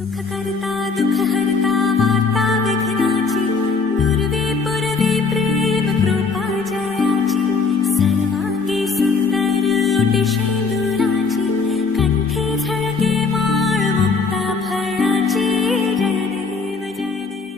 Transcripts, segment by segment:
सुख करता दुख हरता वार्ता विघ्नाची पूर्वे पूर्वे प्रेम कृपा जयाची सर्वांगी सुंदर ओटी शेंदुराची कंठी झळके माळ मुक्ता फळाची जय देव जय देव।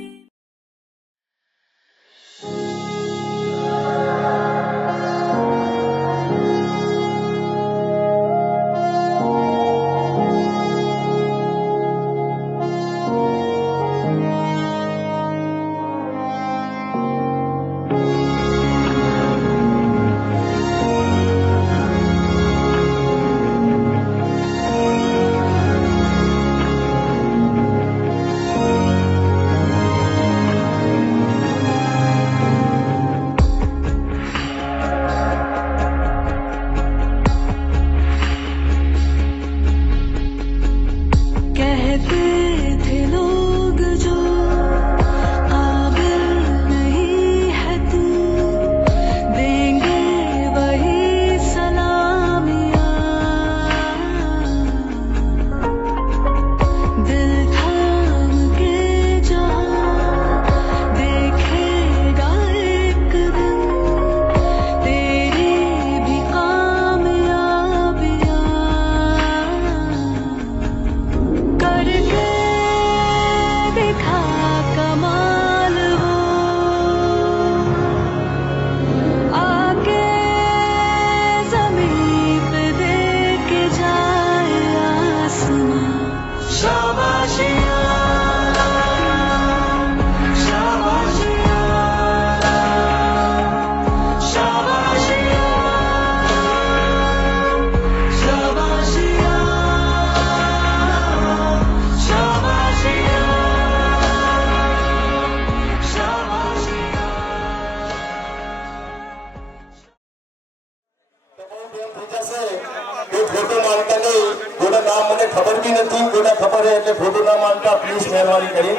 फोटो मांगता नहीं गोड़ा नाम મને ખબર भी નથી गोड़ा ખબર है એટલે फोटो ના માંગતા પ્લીઝ મહેરબાની કરી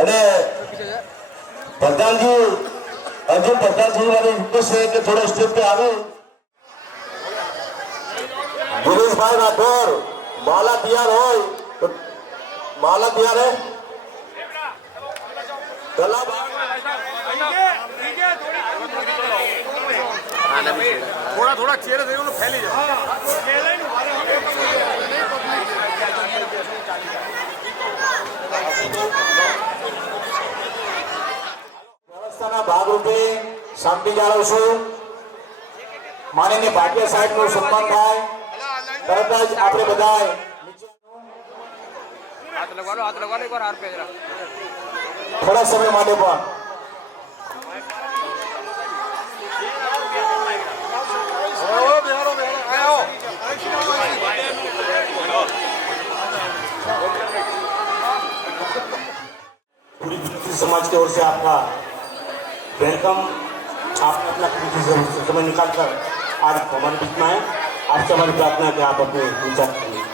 અને પ્રધાનજી અર્જુન પ્રધાનજી વાળી રિક્વેસ્ટ છે કે થોડો સ્ટેજ पे આવે गिरीशભાઈ રાઠોડ માલા તૈયાર હોય તો માલા તૈયાર है चला थोड़ा थोड़ा चेहरे से फैली जाए વ્યવસ્થાના ભાગરૂપે શાંતિ જાળવશું માનનીય ભાટિયા સાહેબનું સન્માન થાય તરત જ આપણે બધા हाथ लगवा लो एक बार हाथ पे जरा થોડા સમય માટે પણ पूरी समाज की ओर से आपका वेलकम। आपने अपना कीमती समय निकालकर आज हमारे बीच में आए। आपसे हमारी प्रार्थना है कि आप अपने विचार करिए।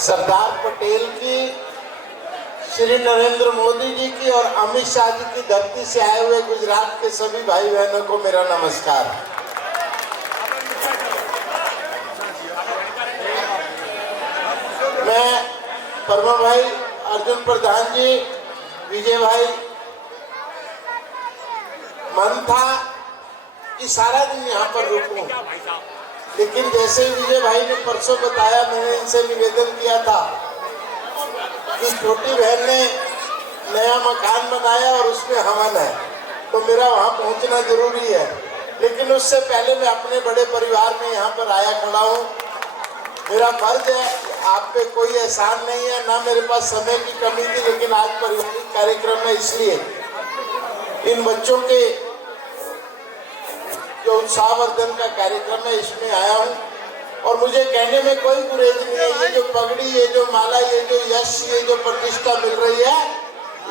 सरदार पटेल की, श्री नरेंद्र मोदी जी की और अमित शाह जी की धरती से आए हुए गुजरात के सभी भाई बहनों को मेरा नमस्कार। मैं परमा भाई, अर्जुन प्रधान जी, विजय भाई, मन था कि सारा दिन यहाँ पर रुकूं, लेकिन जैसे ही विजय भाई ने परसों बताया, मैंने इनसे निवेदन किया था कि छोटी बहन ने नया मकान बनाया और उसमें हवन है, तो मेरा वहाँ पहुँचना जरूरी है। लेकिन उससे पहले मैं अपने बड़े परिवार में यहाँ पर आया खड़ा हूँ। मेरा फर्ज है, आप पे कोई एहसान नहीं है, ना मेरे पास समय की कमी थी, लेकिन आज पारिवारिक कार्यक्रम है, इसलिए इन बच्चों के जो उत्साहवर्धन का कार्यक्रम है इसमें आया हूँ। और मुझे कहने में कोई गुरेज नहीं है, ये जो पगड़ी, ये जो माला, ये जो यश, ये जो प्रतिष्ठा मिल रही है,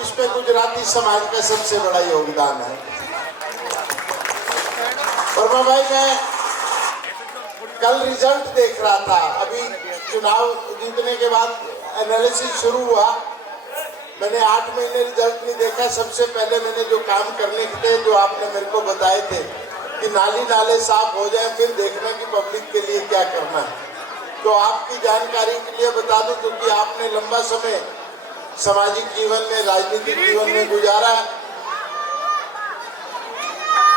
इसमें गुजराती समाज का सबसे बड़ा योगदान है। वर्मा भाई, मैं कल रिजल्ट देख रहा था, अभी चुनाव जीतने के बाद एनालिसिस शुरू हुआ। मैंने 8 महीने रिजल्ट नहीं देखा। सबसे पहले मैंने जो काम करने के थे, जो आपने मेरे को बताए थे, कि नाली नाले साफ हो जाए, फिर देखना कि पब्लिक के लिए क्या करना है। तो आपकी जानकारी के लिए बता दूं, क्योंकि आपने लंबा समय सामाजिक जीवन में, राजनीतिक जीवन में गुजारा,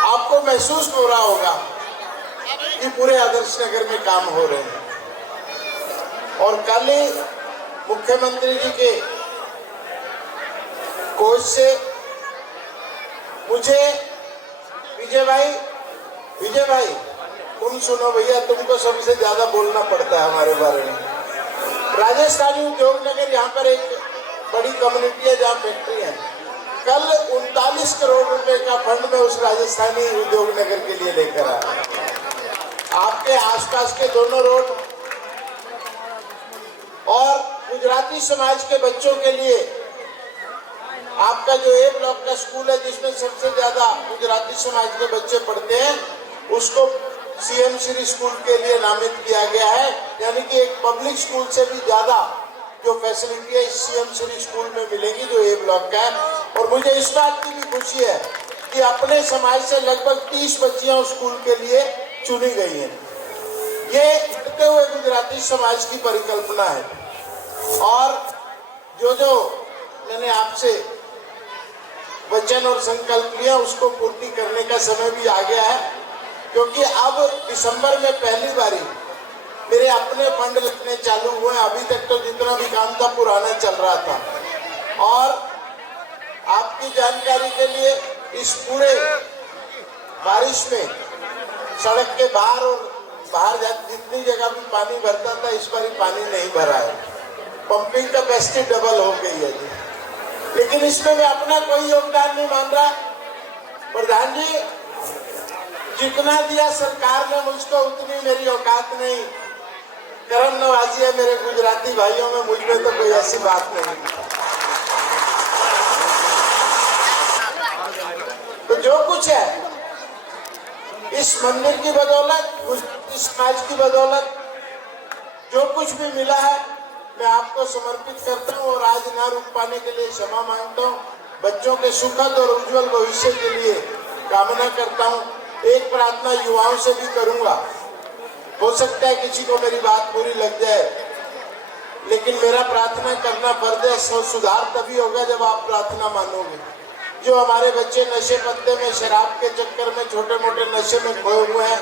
आपको महसूस हो रहा होगा कि पूरे आदर्श नगर में काम हो रहे हैं। और कल ही मुख्यमंत्री जी के कोष से मुझे विजय भाई तुम सुनो भैया, तुमको सबसे ज्यादा बोलना पड़ता है हमारे बारे में। राजस्थानी उद्योग नगर यहाँ पर एक बड़ी कम्युनिटी है जहाँ फैक्ट्री है। कल 39 करोड़ रुपए का फंड में उस राजस्थानी उद्योग नगर के लिए लेकर आया। आपके आसपास के दोनों रोड और गुजराती समाज के बच्चों के लिए आपका जो ए ब्लॉक का स्कूल है, जिसमें सबसे ज्यादा गुजराती समाज के बच्चे पढ़ते हैं, उसको सीएम श्री स्कूल के लिए नामित किया गया है। यानी कि एक पब्लिक स्कूल से भी ज्यादा जो फैसिलिटी है सीएम श्री स्कूल में मिलेगी, जो ए ब्लॉक का है। और मुझे इस बात की भी खुशी है कि अपने समाज से लगभग 30 बच्चियां उस स्कूल के लिए चुनी गई हैं। ये बढ़ते हुए गुजराती समाज की परिकल्पना है। और जो मैंने आपसे वचन और संकल्प लिया, उसको पूर्ति करने का समय भी आ गया है, क्योंकि अब दिसंबर में पहली बारी मेरे अपने फंड लगने चालू हुए। अभी तक तो जितना भी काम था पुराना चल रहा था। और आपकी जानकारी के लिए, इस पूरे बारिश में सड़क के बाहर और बाहर जितनी जगह भी पानी भरता था, इस बार पानी नहीं भरा है। पंपिंग कैपेसिटी डबल हो गई है जी। लेकिन इसमें मैं अपना कोई योगदान नहीं मान रहा। प्रधान जी, जितना दिया सरकार ने मुझको, उतनी मेरी औकात नहीं। करम नवाजी है मेरे गुजराती भाइयों में, मुझ में तो कोई ऐसी बात नहीं। तो जो कुछ है इस मंदिर की बदौलत, गुजराती समाज की बदौलत, जो कुछ भी मिला है मैं आपको समर्पित करता हूँ। और आज ना रुक पाने के लिए क्षमा मांगता हूँ। बच्चों के सुखद और उज्जवल भविष्य के लिए कामना करता हूँ। एक प्रार्थना युवाओं से भी करूंगा। हो सकता है किसी को मेरी बात बुरी लग जाए, लेकिन मेरा प्रार्थना करना फर्ज है। सुधार तभी होगा जब आप प्रार्थना मानोगे। जो हमारे बच्चे नशे पत्ते में, शराब के चक्कर में, छोटे मोटे नशे में खोए हुए हैं,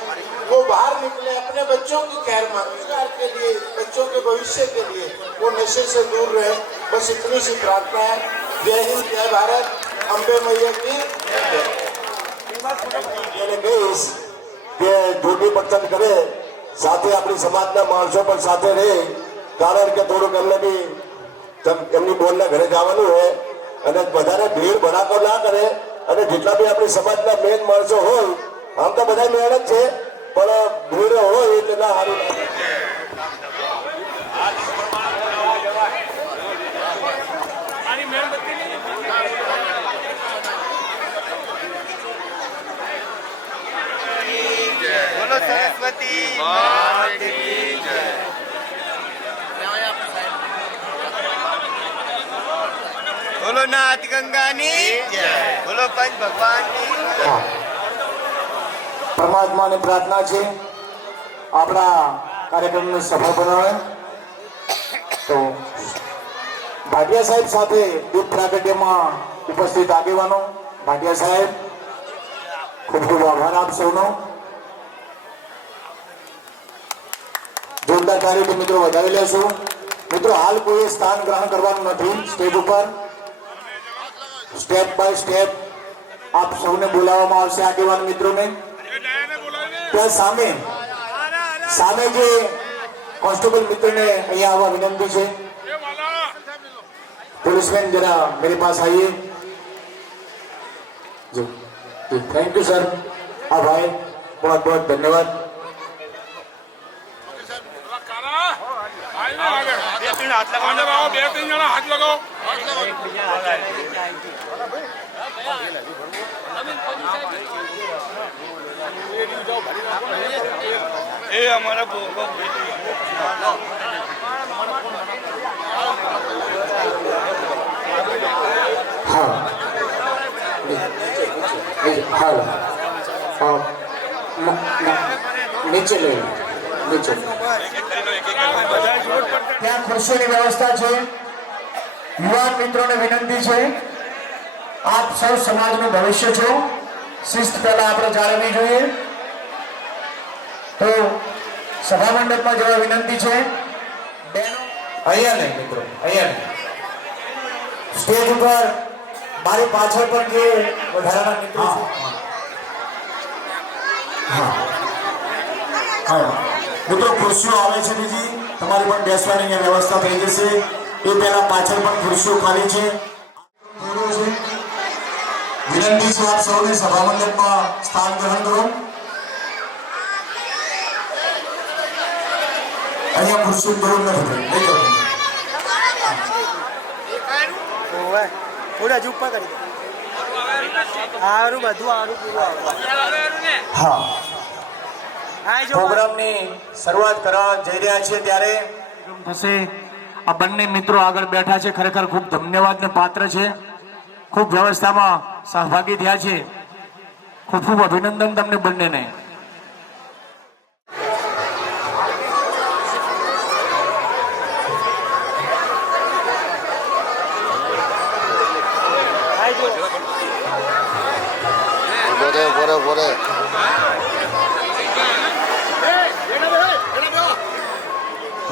वो बाहर निकले, अपने बच्चों की खैर मांगे के लिए, बच्चों के भविष्य के लिए वो नशे से दूर रहे। बस इतनी सी प्रार्थना है। जय हिंद, जय भारत, अंबे मैया की જોડી પસંદ કરે સાથે આપણી સમાજના માણસો પણ સાથે રહે, કારણ કે થોડુંક એમને બી એમની બોલના ઘરે જવાનું હોય અને વધારે ભીડ ભડાકો ના કરે। અને જેટલા બી આપણી સમાજના મેન માણસો હોય, આમ તો બધા મેળ જ છે, પણ ભીડ હોય એટલે ના સારું લાગે। बोलो सरस्वती माता की जय। बोलो नाथ गंगानी जय। बोलो पंच भगवान की जय। પરમાત્માને પ્રાર્થના છે આપણા કાર્યક્રમને સફળ બનાવે। તો ભાટિયા સાહેબ સાથે દીપ પ્રાગટ્યમાં ઉપસ્થિત આગેવાનો, ભાટિયા સાહેબ ખૂબ ખૂબ આભાર આપ સૌનો। જોરદાર તારીફ મિત્રો વધાવી લેશું। મિત્રો હાલ કોઈ સ્થાન ગ્રહણ કરવાનું નથી સ્ટેજ ઉપર। સ્ટેપ બાય સ્ટેપ આપ સૌને બોલાવવામાં આવશે, આગેવાન મિત્રોને। ત્યાં સામે જે કોન્સ્ટેબલ મિત્રને અહીંયા આવવા વિનંતી છે। पुलिसमैन जरा मेरे पास आइए जी। थैंक यू सर, आभार, बहुत बहुत धन्यवाद। हाथ लगाओ, बे तीन जना हाथ लगाओ। ए हमारा हाँ हाँ નીચે લઈ નીચે ત્યાં ખુરશીની વ્યવસ્થા છે. યુવાન મિત્રોને વિનંતી છે, આપ સૌ સમાજનું ભવિષ્ય છો, શિસ્ત પહેલા આપણે જાળવવી જોઈએ. તો સભા મંડપમાં જવા વિનંતી છે. બહેનો અહીંયા નહીં મિત્રો, અહીંયા નહીં. સ્ટેજ ઉપર મારી પાછળ પણ જે વધારાના મિત્રો છે. હા મિત્રો, ખુરશીઓ આવે છે બીજી, તમારી પણ બેસવાની અહીંયા વ્યવસ્થા થઈ જશે. એ પહેલા પાછળ પણ ખુરશીઓ ખાલી છે. વિનંતી છે આપ સૌને સભા મંડપમાં સ્થાન ગ્રહણ કરો. અહીંયા ખુરશી જરૂર નથી, લઈ જાઓ. થોડા જ ઉપર કરી હારું બધું હારું પૂરું હા, પ્રોગ્રામની શરૂઆત કરવા જઈ રહ્યા છીએ ત્યારે થશે. આ બંને મિત્રો આગળ બેઠા છે, ખરેખર ખૂબ ધન્યવાદને પાત્ર છે. ખૂબ વ્યવસ્થામાં સહભાગી થયા છે. ખૂબ ખૂબ અભિનંદન તમને બંનેને.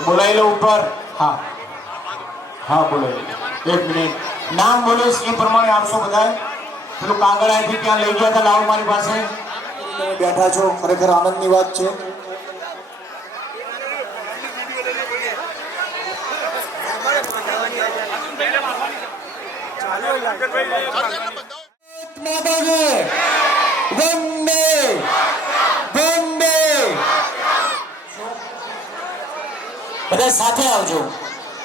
બોલાવી લો ઉપર. હા હા બોલાવી લો. 1 મિનિટ નામ બોલીશ એ પ્રમાણે આપશો બધા. પેલું કાગળ અહીંથી ત્યાં લઈ ગયા હતા, લાવો મારી પાસે. બેઠા છો, ખરેખર આનંદની વાત છે. બધા સાથે આવજો.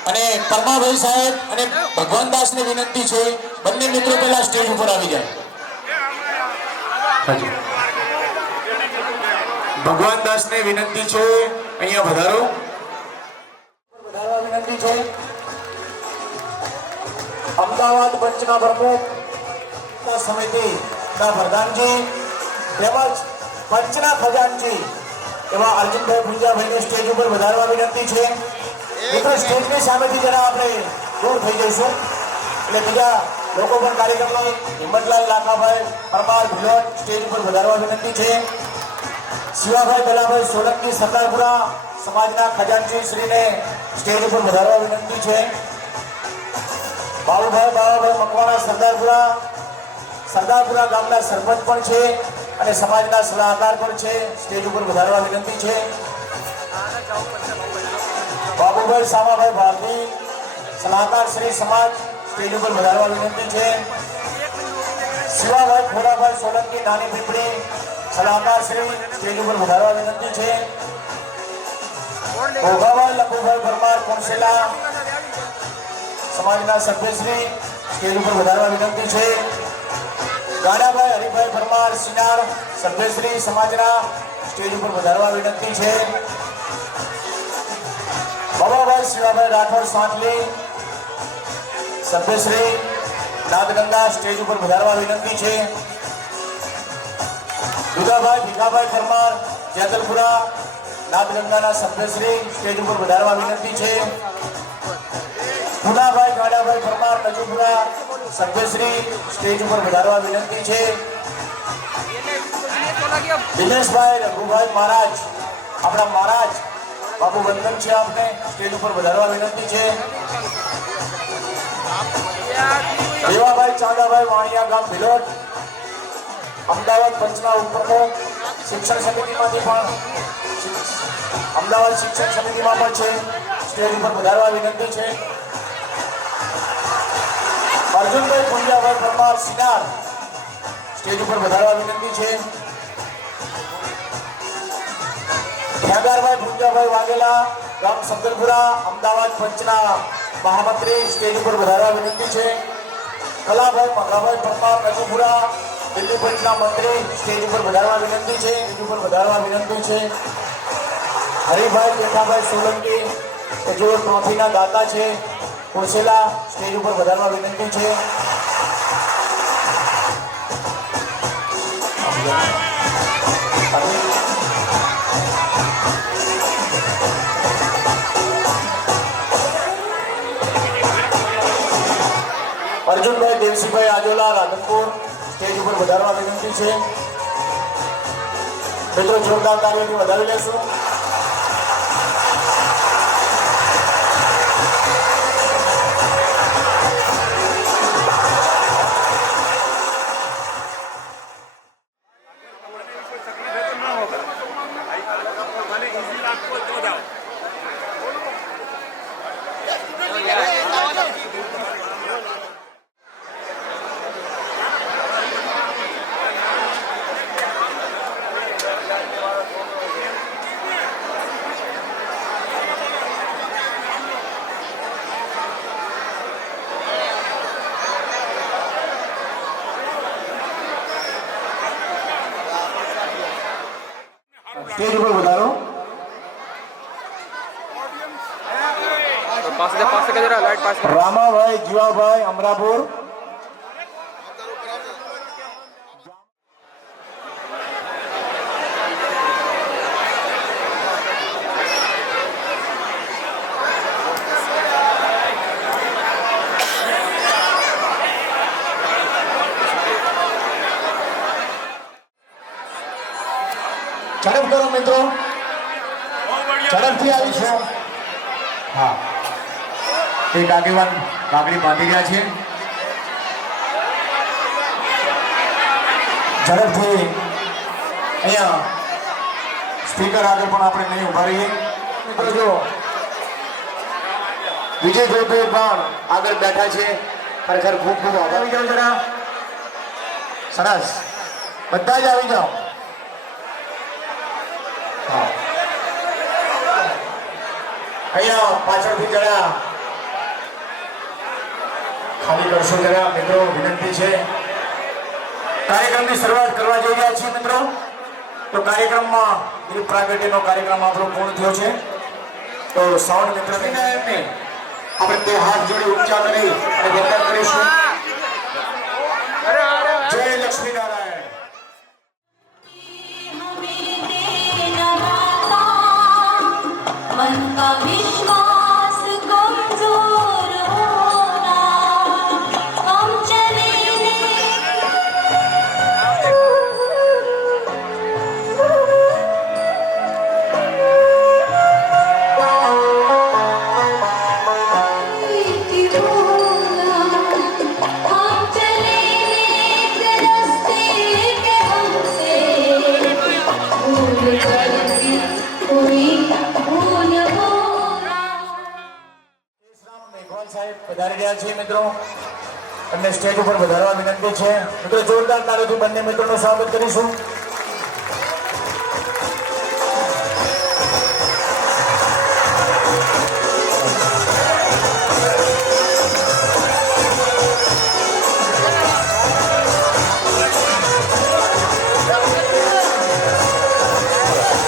અને પરમાભાઈ સાહેબ અને ભગવાનદાસને વિનંતી છે, બંને મિત્રો પહેલા સ્ટેજ ઉપર આવી જાય. ભગવાનદાસને વિનંતી છે, અહીંયા વધારો. વધારવા વિનંતી છે. અમદાવાદ પંચના પ્રમુખ સમિતિના પ્રધાનજી તેમજ પંચના ખજાનજી એવા અર્જુનભાઈ ભુંજાભાઈને સ્ટેજ ઉપર વધારવા વિનંતી છે. મિત્રો સ્ટેજની સામેથી જરા આપણે દૂર થઈ જઈશું એટલે બીજા લોકો પણ કાર્યક્રમમાં હિંમતલાલ લાખાભાઈ પરમાર ભિલોટ સ્ટેજ ઉપર વધારવા વિનંતી છે. શિવાભાઈ દલાભાઈ સોલંકી સરદારપુરા સમાજના ખજાનજી શ્રીને સ્ટેજ ઉપર વધારવા વિનંતી છે. બાબાભાઈ મકવાણા સરદારપુરા ગામના સરપંચ પણ છે અને સમાજના સલાહકાર પણ છે, સ્ટેજ ઉપર વધારવા વિનંતી છે. બાબુભાઈ સામાભાઈ ભારતી સલાહકાર શ્રી સમાજ સ્ટેજ ઉપર વધારવા વિનંતી છે. શિવાભાઈ ખોડાભાઈ સોલંકી નાની પીપળી સલાહકાર શ્રી સ્ટેજ ઉપર વધારવા વિનંતી છે. ભોગાભાઈ લખુભાઈ પરમાર કોણસેલા સમાજના સભ્યશ્રી સ્ટેજ ઉપર વધારવા વિનંતી છે. ગાડાભાઈ હરિભાઈ પરમાર સિનાર સભ્યશ્રી સમાજના સ્ટેજ ઉપર વધારવા વિનંતી છે. બાબાભાઈ શિવાભાઈ રાઠોડ સાંતલી સભ્યશ્રી નાદગંગા સ્ટેજ ઉપર વધારવા વિનંતી છે. દુધાભાઈ ભીખાભાઈ પરમાર જેતલપુરા નાદગંગાના સભ્યશ્રી સ્ટેજ ઉપર વધારવા વિનંતી છે. પુનાભાઈ ગાડાભાઈ પરમાર નજુપુરા સભ્યશ્રી સ્ટેજ ઉપર વધારવા વિનંતી છે. દિનેશભાઈ રઘુભાઈ મહારાજ આપણા મહારાજ બાપુ વંદન છે, આપને સ્ટેજ ઉપર વધારવા વિનંતી છે. દેવાભાઈ ચાંદાભાઈ વાણિયા ગામ ભિલોટ અમદાવાદ પંચના ઉપપ્રમુખ શિક્ષણ સમિતિમાંથી પણ અમદાવાદ શિક્ષણ સમિતિમાં પણ છે, સ્ટેજ ઉપર વધારવા વિનંતી છે. અર્જુનભાઈ પુંજાભાઈ પરમાર સિનાર સ્ટેજ ઉપર વધારવા વિનંતી છે. ઠેગારભાઈ પુંજાભાઈ વાઘેલા ગામ સંગલપુરા અમદાવાદ પંચના મહામંત્રી સ્ટેજ ઉપર વધારવા વિનંતી છે. કલાભાઈ મઘાભાઈ પરમાર નજીપુરા દિલ્હી પંચના મંત્રી સ્ટેજ ઉપર વધારવા વિનંતી છે. સ્ટેજ ઉપર વધારવા વિનંતી છે. હરિભાઈ જેઠાભાઈ સોલંકી કે જેઓ ટ્રોફીના દાતા છે, કોસેલા સ્ટેજ ઉપર વધારવા વિનંતી છે. અર્જુનભાઈ દેવસીભાઈ આજોલા રાધનપુર સ્ટેજ ઉપર વધારવા વિનંતી છે. મિત્રો જોરદાર તાળીઓથી વધાવી લેશું. સ્ટેજ ઉપર વધારો. पास से जरा लाइट पास રામાભાઈ જીવાભાઈ અમરાપુર. ઝડપ કરો મિત્રો, ઝડપથી આવીશું. હા, એક આગેવાન કાગડી બાંધી રહ્યા છે. ઝડપથી અહીંયા સ્પીકર આગળ પણ આપણે નહીં ઉભા રહીએ. મિત્રો જો વિજયભાઈ પણ આગળ બેઠા છે, ખરેખર ખૂબ ખૂબ આભાર. આવી જાઓ જરા, સરસ, બધા જ આવી જાઓ. હા, અહીંયા પાછળથી જરા ખાલી કરશો જરા મિત્રો, વિનંતી છે. કાર્યક્રમની શરૂઆત કરવા જઈ રહ્યા છીએ મિત્રો. તો કાર્યક્રમમાં દીપ પ્રાગટ્યનો કાર્યક્રમ આપણો પૂર્ણ થયો છે. તો સાઉન્ડ મિત્રોને આપણે તે હાથ જોડી ઊંચા કરી અને વંદન કરીશું. જય લક્ષ્મીનારાયણ. मन का विश्वास कमजोर होना, हम चले हम चले एक रास्ते पे, हमसे भूल कर भी कोई भूल हो મેઘવાલ સાહેબ પધારી રહ્યા છે મિત્રો, એમને સ્ટેજ ઉપર વધારવા વિનંતી છે. મિત્રો જોરદાર તાળીઓથી બંને મિત્રોનું સ્વાગત કરીશું.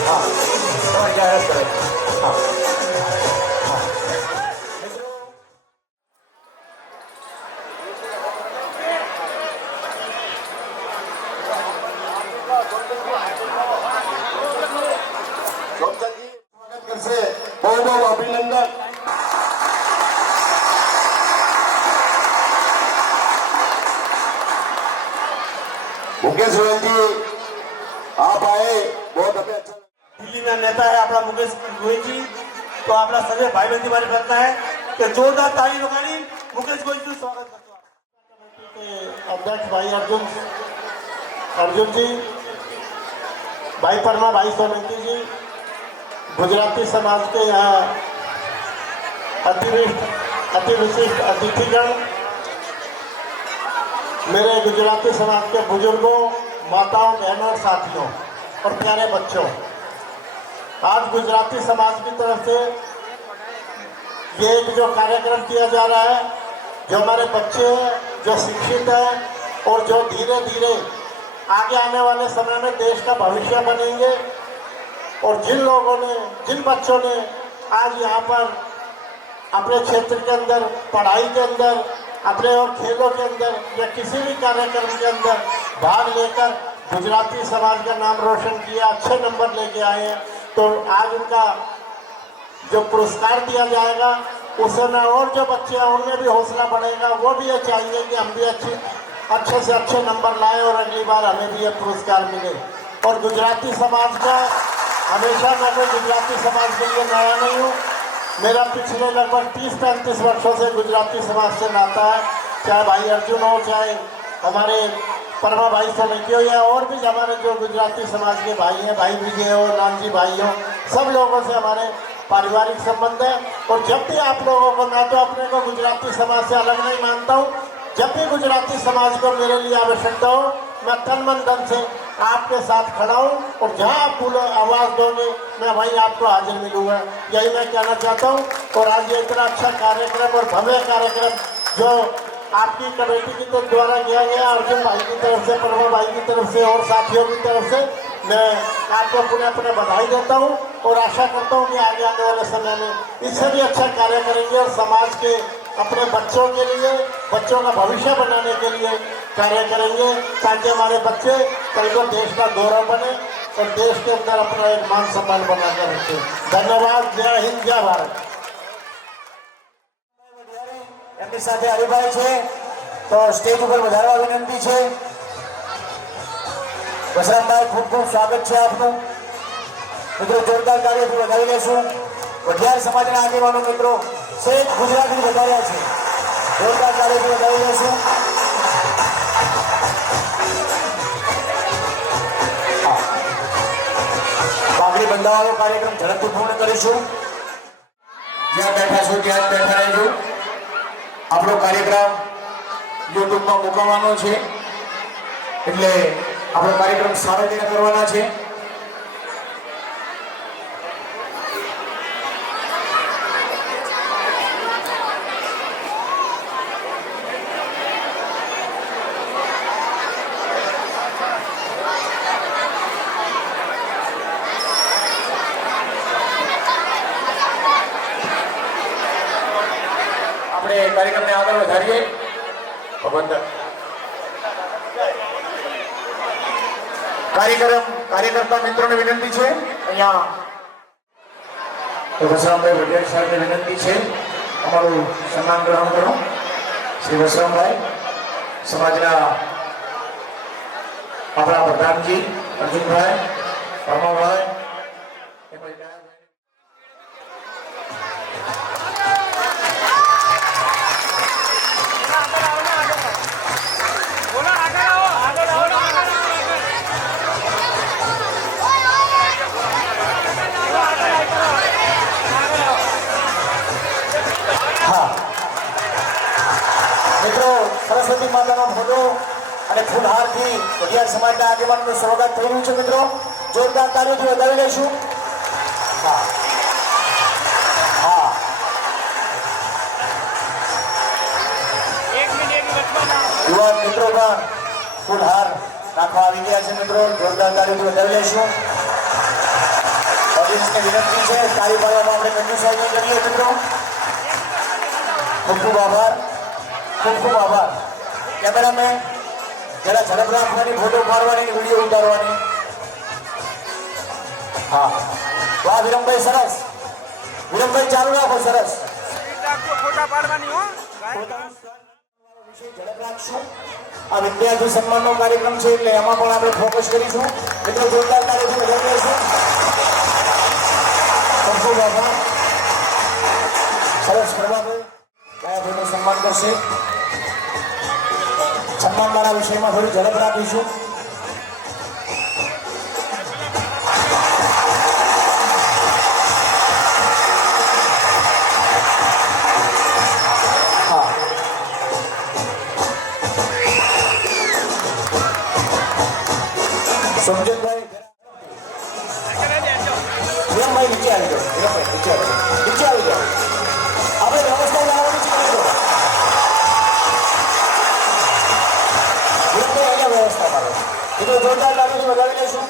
હા, તમારી જાહેરાત કરે. હા, મિત્રો ગૌતમજી સ્વાગત કરશે. બહુ બહુ અભિનંદન. मुकेश गोयल जी आप आए, बहुत हमें अच्छा लगा. दिल्ली में नेता है अपना मुकेश गोयल जी. तो अपना सभी भाई बंदी हमारी करता है कि जोरदार ताली लगानी मुकेश गोयल जी स्वागत करता है. अध्यक्ष भाई अर्जुन जी, भाई परमा, भाई सोलंकी जी, गुजराती समाज के यहाँ अति विशिष्ट अतिथिगण, मेरे गुजराती समाज के बुजुर्गों, माताओं, बहनों, साथियों और प्यारे बच्चों, आज गुजराती समाज की तरफ से ये एक जो कार्यक्रम किया जा रहा है, जो हमारे बच्चे हैं, जो शिक्षित हैं और जो धीरे धीरे आगे आने वाले समय में देश का भविष्य बनेंगे, और जिन लोगों ने, जिन बच्चों ने आज यहाँ पर अपने क्षेत्र के अंदर, पढ़ाई के अंदर, अपने और खेलों के अंदर या किसी भी कार्यक्रम के अंदर भाग लेकर गुजराती समाज का नाम रोशन किया, अच्छे नंबर लेके आए हैं, तो आज उनका जो पुरस्कार दिया जाएगा उसमें और जो बच्चे हैं उनमें भी हौसला बढ़ेगा। वो भी ये चाहिए कि हम भी अच्छे से अच्छे नंबर लाएं और अगली बार हमें भी ये पुरस्कार मिले। और गुजराती समाज का हमेशा, मैं कोई गुजराती समाज के लिए नया नहीं हूँ, मेरा पिछले लगभग 30-35 वर्षों से गुजराती समाज से नाता है। चाहे भाई अर्जुन हो, चाहे हमारे परमा भाई सोलंकी हो, या और भी हमारे जो गुजराती समाज के भाई हैं, भाई विजय हो, नानजी भाई हो, सब लोगों से हमारे पारिवारिक संबंध है। और जब भी आप लोगों को, मैं तो अपने को गुजराती समाज से अलग नहीं मानता हूँ, जब भी गुजराती समाज को मेरे लिए आवश्यकता हो, मैं तन मन धन से आपके साथ खड़ा हूँ, और जहाँ आप बोलो आवाज़ दोगे मैं भाई आपको हाजिर मिलूँगा। यही मैं कहना चाहता हूँ। और आज ये इतना अच्छा कार्यक्रम और भव्य कार्यक्रम जो आपकी कमेटी की तरफ द्वारा किया गया, अर्जुन भाई की तरफ से, परमा भाई की तरफ से और साथियों की तरफ से, मैं आपको पुनः बधाई देता हूँ और आशा करता हूँ कि आगे आने वाले समय में इससे भी अच्छा कार्य करेंगे और समाज के, अपने बच्चों के लिए, बच्चों का भविष्य बनाने के लिए कार्य करेंगे, ताकि हमारे बच्चे कल को देश का गौरव बने और देश के अंदर अपना एक मान सम्मान बना कर रखें। धन्यवाद। जय हिंद, जय भारत। એમની સાથે હરિભાઈ છે, તો સ્ટેજ ઉપર વધારવા વિનંતી છે। વસરામભાઈ, ખૂબ ખૂબ સ્વાગત છે આપનું। મિત્રો જોરદાર કાર્યથી વધાવી લેશું। વઢિયાર સમાજના આગેવાનો મિત્રો શેખ ગુજરાતી વધાર્યા છે, જોરદાર કાર્યથી વધાવી લેશું। પાઘડી બંધાવાનો કાર્યક્રમ ઝડપથી પૂર્ણ કરીશું। જ્યાં બેઠા છો ત્યાં જ બેઠા રહેજો। આપણો કાર્યક્રમ યુટ્યુબમાં મૂકવાનો છે, એટલે આપણો કાર્યક્રમ સારી રીતે કરવાના છે। આપણે કાર્યક્રમને આગળ વધારીએ। કાર્યકર્તા મિત્રોને વિનંતી છે, અહીંયા વસરામભાઈ વઢિયાર સાહેબને વિનંતી છે અમારું સન્માન ગ્રહણ કરો। શ્રી વસરામભાઈ, સમાજના આપણા પ્રધાનજી અર્જુનભાઈ, પરમાભાઈ, સરસ્વતી માતાનો ફોટો અને ફૂલહારથી વઢિયાર સમાજના આગેવાનોનું સ્વાગત થઈ રહ્યું છે। મિત્રો જોરદાર તાળીઓથી વધાવી લઈશું। યુવાન મિત્રો પણ ફૂલહાર નાખવા આવી ગયા છે। મિત્રો જોરદાર તાળીઓથી વધાવી લઈશું। ઓડિયન્સને વિનંતી છે, તાળી પાડવામાં આપણે કંજૂસાઈ નહીં કરીએ। મિત્રો ખૂબ ખૂબ આભાર, ખૂબ ખૂબ આભાર। કેમેરામેન જરા ઝડપ રાખવાની, ફોટો પાડવાની, વિડીયો ઉતારવાની। હા, વાહ વિરમભાઈ, સરસ। વિરમભાઈ ચાલુ રાખો, સરસ। ફોટા પાડવાની હો, ઝડપ રાખશું। આ વિદ્યાર્થી સન્માનનો કાર્યક્રમ છે, એટલે એમાં પણ આપણે ફોકસ કરીશું। મિત્રો જોરદાર કાર્યક્રમ વધારી લઈશું। ખૂબ ખૂબ આભાર, સરસ। પ્રભાભાઈ દયાભાઈનું સન્માન કરશે। સન્માનવાળા વિષયમાં થોડી ઝડપ રાખીશું। હા, સમજનભાઈ, વિરમભાઈ નીચે આવી જાઓ। વિરમભાઈ નીચે આવી જાઓ, નીચે આવી જાઓ। આપણે વ્યવસ્થા લાવવાની છે। વ્યવસ્થા કરો, મિત્રો જોરદાર લાગણી વધાવી લઈશું।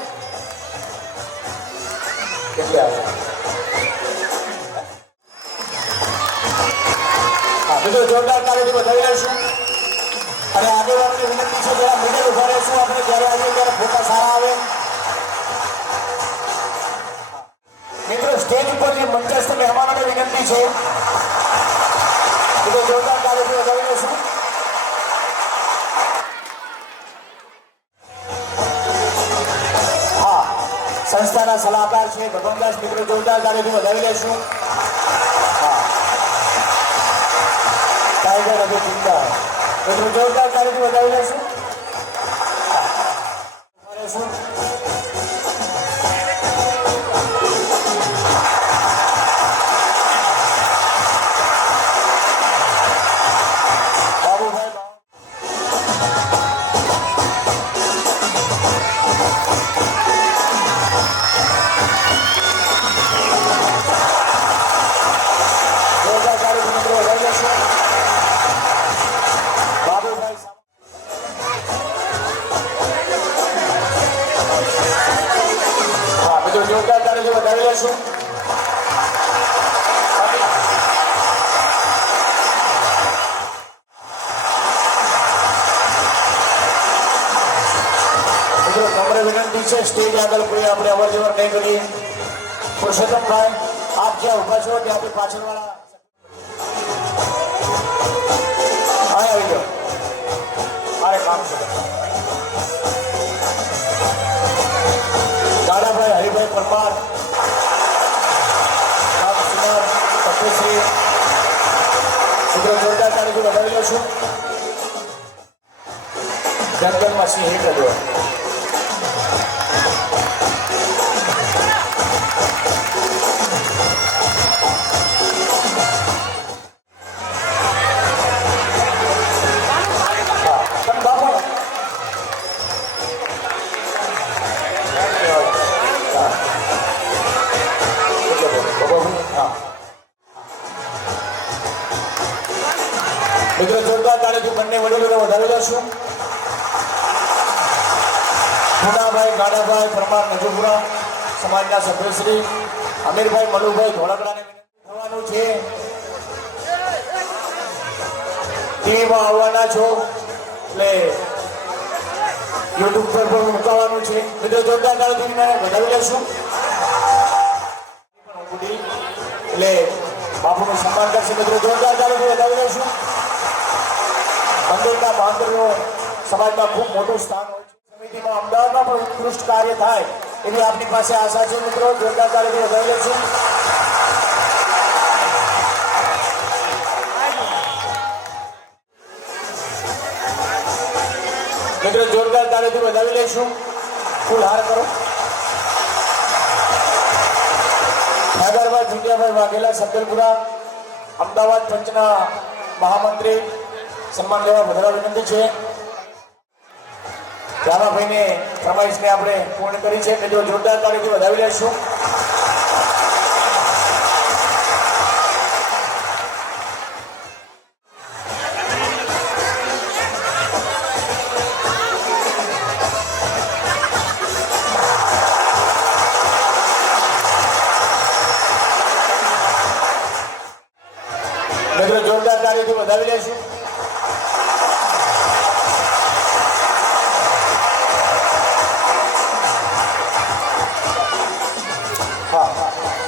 કેટલી આવે? હા, મિત્રો જોરદાર લાગણી વધાવી લઈશું। અને આગેવાનોની વિનંતી છે, જરા મિડલ ઉભા રહીશું। આપણે જ્યારે આવીએ ત્યારે ફોટા સંસ્થાના સલાહકાર છે ભગવાનદાસ મિત્રો જોરદાર તાળીથી વધાવી લેશું. ટાઈગર અભી ચિંતા મિત્રો જોરદાર તાળીથી વધાવી લેશું. જોરદાર તાળીથી વધાવી લેશું. મિત્રો નમ્ર વિનંતી છે સ્ટેજ આગળ કોઈ આપણે અવર જવર નહીં કરીએ. પુરુષોત્તમભાઈ આપ જ્યાં ઉભા છો ત્યાંથી પાછળવાળા આવી જાઓ. મારે કામ છે. દાદાભાઈ હરિભાઈ પરમાર મિત્રો જોરદાર તારીખથી વધાવી લઈશું. જંગલમાં સિંહ એક જ હોય. મિત્રો જોરદાર તાળીથી બંને વડીલોને વધાવી લેશું. મુનાભાઈ ગાડાભાઈ પરમાર નજુપુરા સમાજના સભ્યશ્રી અમીરભાઈ મલુભાઈ ધોળકડાને થવાનું છે. ટીવીમાં આવવાના છો એટલે યુટ્યુબ પર પણ મુકાવાનું છે. મિત્રો જોરદાર તાળીથી વધાવી લેશું. એટલે બાપુનું સન્માન કરશે. મિત્રો જોરદાર તાળીથી વધાવી લેશું. મંદિરના બાંધવનો સમાજમાં ખૂબ મોટું સ્થાન હોય છે. સમિતિમાં અમદાવાદમાં પણ ઉત્કૃષ્ટ કાર્ય થાય એવી આપની પાસે આશા છે. મિત્રો જોરદાર તાળીથી વધાવી લેશું. મિત્રો જોરદાર તાળીથી વધાવી લેશું. ફૂલ હાર કરો. નાગરભાઈ ભુંડિયાભાઈ વાઘેલા સબ્દલપુરા અમદાવાદ પંચના મહામંત્રી સન્માન લેવા વધારવા વિનંતી છે. રામાભાઈને ફરમાઈશને આપણે પૂર્ણ કરી છે. મિત્રો જોરદાર તાળીથી વધાવી લઈશું. મિત્રો જોરદાર તાળીથી વધાવી લઈશું.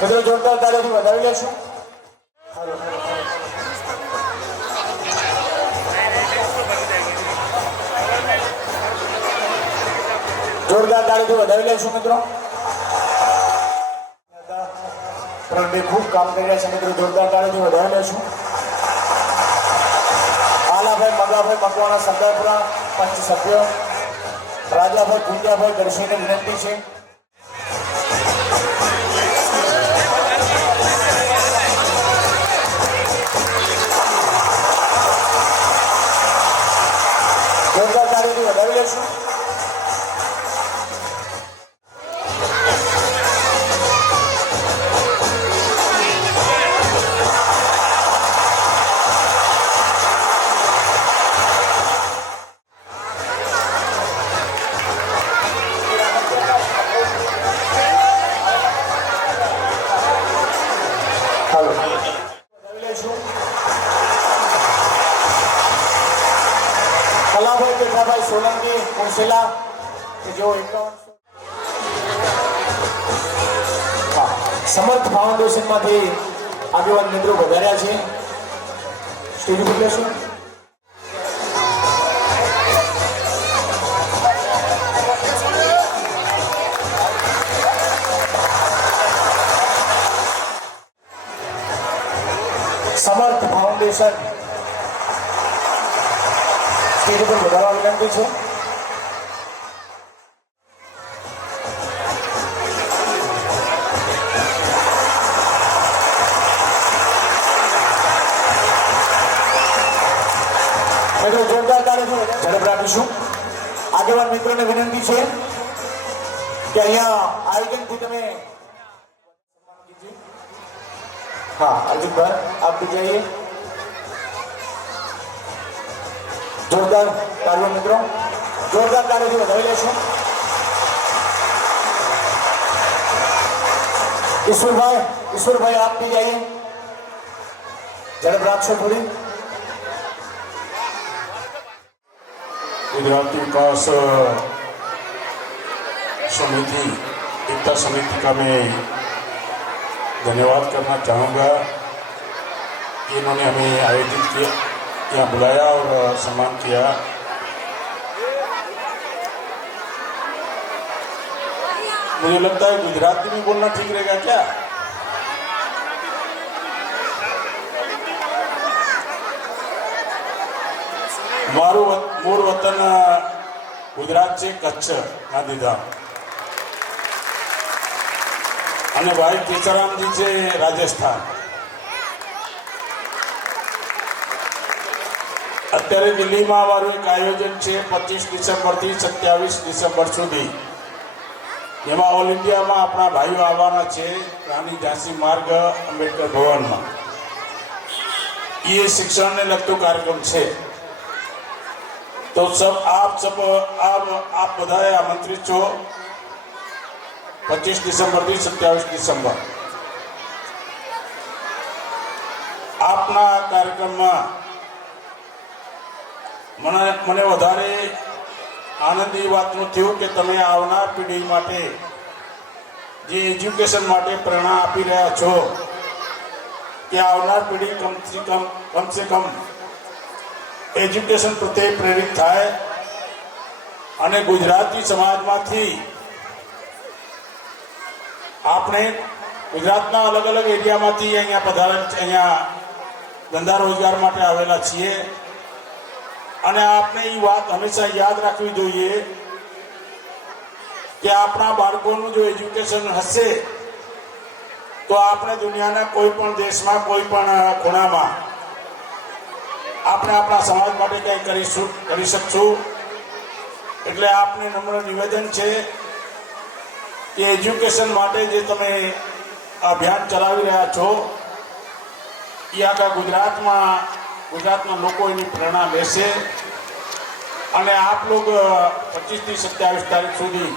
મિત્રો જોરદાર તાળીથી વધાવી લેશું. જોરદાર તાળીથી વધાવી લેશું. મિત્રો બે ખૂબ કામ કરી રહ્યા છે. મિત્રો જોરદાર તાળીથી વધાવી લેશું. આલાભાઈ મગાભાઈ મકવાણા સરદારપુરા પંચ સભ્યો રાજાભાઈ પૂંજાભાઈ દર્શીને વિનંતી છે. જોરદાર તાળીથી વધાવી લેશું. કલાભાઈ પેઠાભાઈ સોલંકી કોશેલા કે જેઓ 51 સમર્થ ફાઉન્ડેશનમાંથી આગેવાન મિત્રો વધાર્યા છે. સ્ટેજ ઉપર લેશું. ફાઉન્ડેશન સ્ટેજ ઉપર વધારવા વિનંતી છે. મિત્રો જોરદાર તાળીથી ઝડપ રાખીશું. આગેવાન મિત્રોને વિનંતી છે કે અહીંયા આયોજનથી તમે हाँ अर्जुन भाई आप भी जाइए. जोरदार तालियों मित्रों, जोरदार तालियों से बधाई लेशो. ईश्वर भाई आप भी जाइए, झड़प राखशो थोड़ी. गुजराती विकास समिति एकता समिति का मैं धन्यवाद करना चाहूँगा कि इन्होंने हमें आयोजित किया, यहाँ बुलाया और सम्मान किया. मुझे लगता है गुजराती में बोलना ठीक रहेगा क्या? મારું મૂળ વતન ગુજરાત છે, કચ્છ, ગાંધીધામ. અને ભાઈ કેસારામજી છે રાજસ્થાન. અત્યારે દિલ્હીમાં અમારું એક આયોજન છે 25 ડિસેમ્બરથી 27 ડિસેમ્બર સુધી. એમાં ઓલ ઇન્ડિયામાં આપણા ભાઈઓ આવવાના છે રાણી ઝાંસી માર્ગ અંબેડકર ભવનમાં. એ શિક્ષણને લગતો કાર્યક્રમ છે. तो सब आप बधाए आमंत्रित છો 25 ડિસેમ્બર થી 27 ડિસેમ્બર. આપના કાર્યક્રમમાં મને વધારે આનંદ એ વાતનું થયું કે તમે આવનાર પેઢી માટે જે એજ્યુકેશન માટે પ્રેરણા આપી રહ્યા છો કે આવનાર પેઢી કમ સે કમ એજ્યુકેશન પ્રત્યે પ્રેરિત થાય અને ગુજરાતી સમાજમાંથી આપણે ગુજરાતના અલગ અલગ એરિયામાંથી અહીંયા પધારેલ અહીંયા ધંધા રોજગાર માટે આવેલા છીએ. અને આપણે એ વાત હંમેશા યાદ રાખવી જોઈએ કે આપણા બાળકોનું જો એજ્યુકેશન હશે તો આપણે દુનિયાના કોઈ પણ દેશમાં કોઈ પણ ખૂણામાં આપણે આપણા સમાજ માટે કંઈ કરી શકશું. એટલે આપને નમ્ર નિવેદન છે કે એજ્યુકેશન માટે જે તમે અભિયાન ચલાવી રહ્યા છો એ આખા ગુજરાતના લોકો એની પ્રેરણા લેશે. અને આપ લોગ 25 થી 27 તારીખ સુધી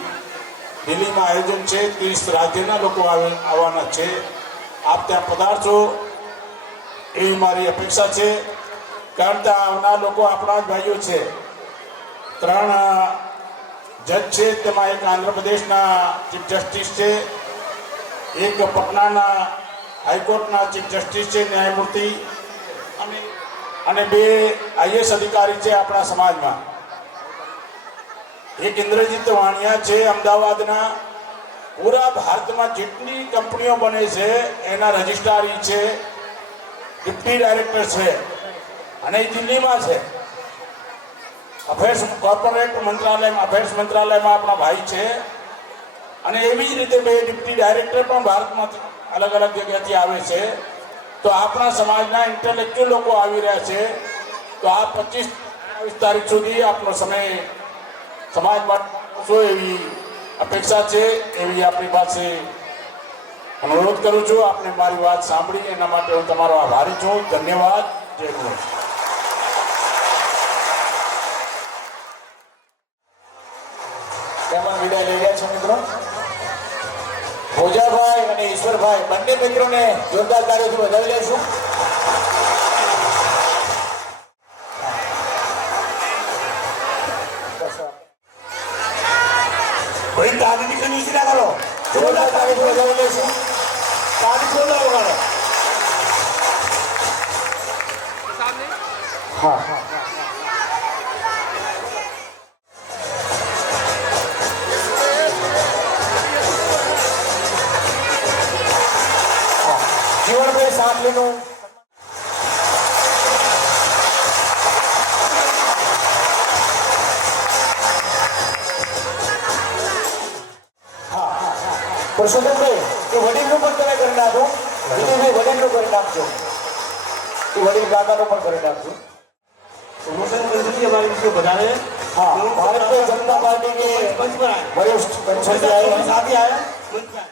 દિલ્હીમાં આયોજન છે, 30 રાજ્યના લોકો આવવાના છે. આપ ત્યાં પધારશો એવી મારી અપેક્ષા છે. કારણ કે આવનાર લોકો આપણા જ ભાઈઓ છે. 3 જજ છે, તેમાં એક આંધ્રપ્રદેશના ચીફ જસ્ટિસ છે, એક પટનાના હાઈકોર્ટના ચીફ જસ્ટિસ છે ન્યાયમૂર્તિ, અને 2 આઈએસ અધિકારી છે આપણા સમાજમાં. એક ઇન્દ્રજીત વાણિયા છે અમદાવાદના. પૂરા ભારતમાં જેટલી કંપનીઓ બને છે એના રજિસ્ટ્રાર છે, ડિપ્ટી ડાયરેક્ટર છે, અને એ દિલ્હીમાં છે. કોર્પોરેટ મંત્રાલયમાં આપણા ભાઈ છે. અને એવી જ રીતે 2 ડિપ્ટી ડાયરેક્ટર પણ ભારતમાં અલગ અલગ જગ્યાથી આવે છે. તો આપણા સમાજના ઇન્ટેલેક્ચ્યુઅલ લોકો આવી રહ્યા છે. તો આ 25 તારીખ સુધી આપનો સમય સમાજ માટે એવી અપેક્ષા છે, એવી આપણી પાસે અનુરોધ કરું છું. આપને મારી વાત સાંભળી એના માટે હું તમારો આભારી છું. ધન્યવાદ. જય ગુરુ. તેમાં વિદાય લઈ રહ્યા છે મિત્રો. ભોજાભાઈ અને ઈશ્વરભાઈ બંને મિત્રોને જોરદાર તાળીઓથી વધાવી લઈશું. ભાઈ તારીની કની ના કરો, જોરદાર તાળીઓથી વધાવી લઈશું. તારી જોરદાર વગાડો. હા જીવનભાઈ સાંભળીનું પુરુષોત્તમભાઈ એ વડીલનું પણ તમે કરી નાખો. વિજયભાઈ વડીલનું કરી નાખજો. એ વડીલ કાકાનું પણ કરી નાખજો. प्रमोशन करती हमारे इसको बता रहे हैं। हाँ, भारतीय जनता पार्टी के मंच पर आए वरिष्ठ पेंशन आए हैं. साथ ही आया मंच पर आए।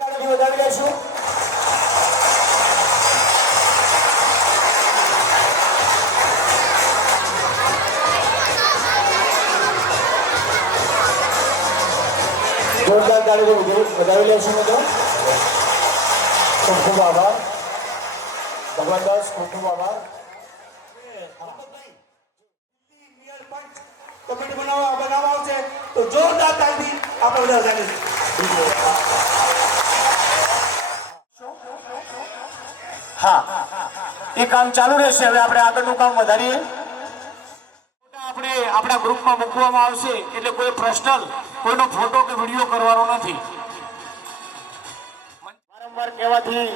તાળીથી વધાવી લેશું. જોરદાર તાળીથી વધાવી લેશું મિત્રો. ખૂબ ખૂબ આભાર ભગવાનદાસ, ખૂબ ખૂબ આભાર. કમિટી બનાવવા આવશે તો જોરદાર તાળીથી આપણે બધા જાણીશું. હા, એ કામ ચાલુ રહેશે. હવે આપણે આગળનું કામ વધારીએ. આપણે આપણા ગ્રુપમાં મૂકવામાં આવશે એટલે કોઈ પર્સનલ કોઈનો ફોટો કે વિડીયો કરવાનો નથી. વારંવાર કહેવાથી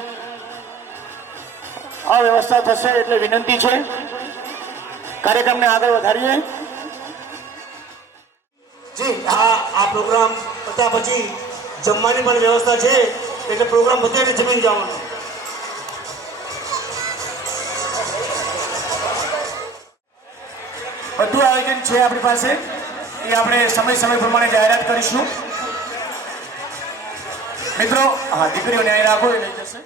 અવ્યવસ્થા થશે એટલે વિનંતી છે. કાર્યક્રમને આગળ વધારીએ. જી હા, આ પ્રોગ્રામ પત્યા પછી જમવાની પણ વ્યવસ્થા છે એટલે પ્રોગ્રામ પત્યા જમીન જવાનું. બધું આયોજન છે આપણી પાસે. એ આપણે સમય પ્રમાણે જાહેરાત કરીશું. મિત્રો, હા, દીકરીઓને અહીં રાખો, એ લઈ જશે.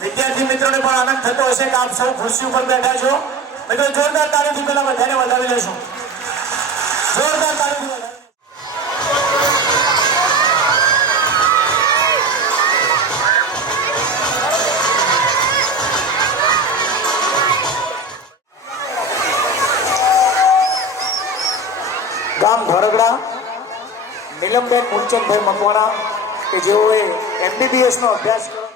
વિદ્યાર્થી મિત્રોને પણ આનંદ થતો હશે કે આપ સૌ ખુરશી ઉપર બેઠા છો. મિત્રો, જોરદાર તાળીથી પેલા બધાને વધાવી લેશું. જોરદાર તાળીથી વધાવી. ગામ ધોરગડા નીલમબેન મૂલચંદભાઈ મકવાણા કે જેઓએ MBBS નો અભ્યાસ કર્યો.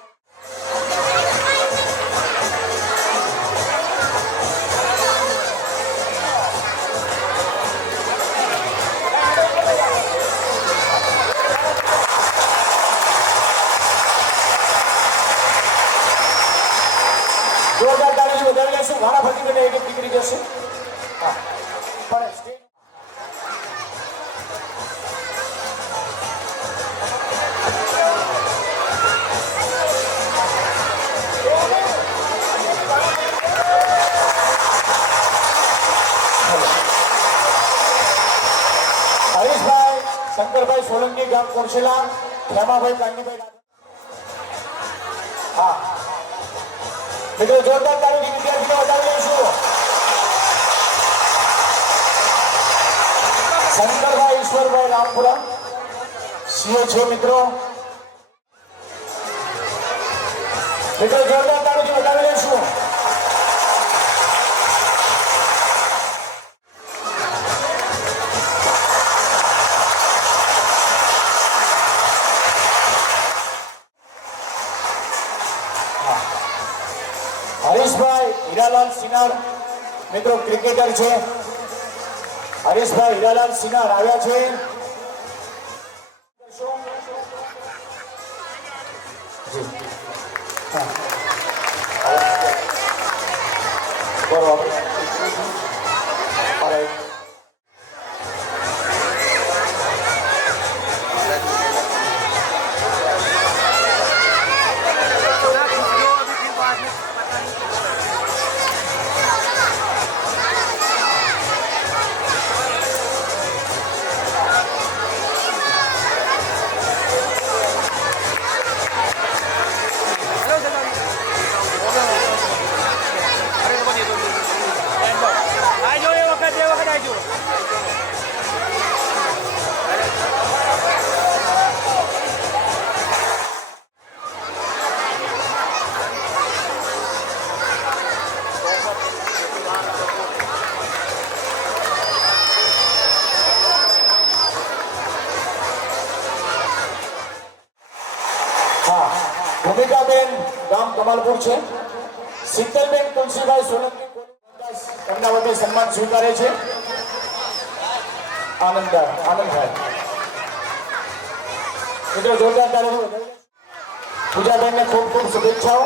જોરદાર તાળીથી વધાવી લેશું. મારા ફરતી બેટા એક દીકરી જશે. હા, પણ સ્ટેજ હરીશભાઈ શંકરભાઈ સોલંકી ગામ કોરસેલા, હેમાભાઈ કાંડીભાઈ. હા મિત્રો, જોરદાર તાળીથી વિદ્યાર્થીઓ વધાવી લઈશું. શંકરભાઈ ઈશ્વરભાઈ રામપુરા સીએ છે મિત્રો. મિત્રો, જોરદાર તાળીથી વધાવી લઈશું. હરીશભાઈ હીરાલાલ સિનાર મિત્રો ક્રિકેટર છે. હરીશભાઈ હીરાલાલ સિનાર આવ્યા છે. બરોબર. ભૂમિકાબેન ગામ કમાલપુર છે. શીતલબેન તુલસીભાઈ સોલંકી એમના વતી સન્માન સ્વીકારે છે. આનંદભાઈ મિત્રો, જોરદાર તાળીઓ. પૂજાબેનને ખૂબ ખૂબ શુભેચ્છાઓ.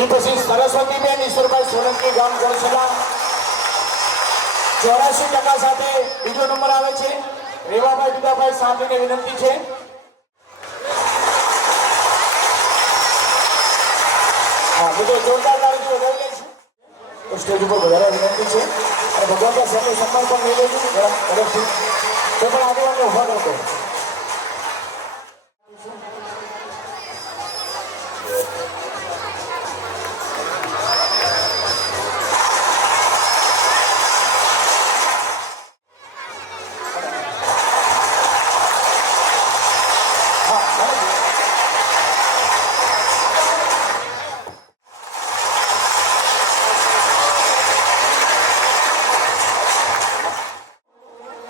એ પછી સરસ્વતીબેન ઈશ્વરભાઈ સોલંકી ગામ કોરસેલા 84% સાથે બીજો નંબર આવે છે. રેવાભાઈ દુદાભાઈ સાંભળીને વિનંતી છે. હા, બધો જોરદાર તાળીથી વધાવી લઈશું. તો સ્ટેજ ઉપર વધારે વિનંતી છે અને ભગવાનના સૌનું સન્માન પણ લઈ લેજો ઝડપથી. તો પણ આગેવાનને ઉભા કરતો.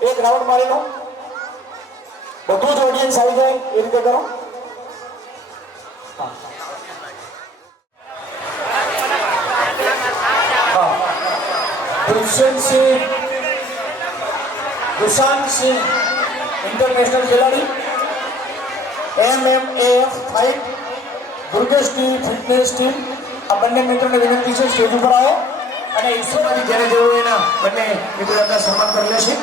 એક રાઉન્ડ મારી લો. બધું જ ઓડિયન્સ આવી જાય એ રીતે કરો. દુષ્યંત સિંહ, દુશાંત સિંહ ઇન્ટરનેશનલ ખેલાડી, MMAF fight, Durgesh team fitness team. આ બંને મિત્રોને વિનંતી છે સ્ટેજ ઉપર આવો અને ઈશ્વરમાંથી જેને જેવું એના બંને મિત્રો એમના સન્માન કરી લેશે.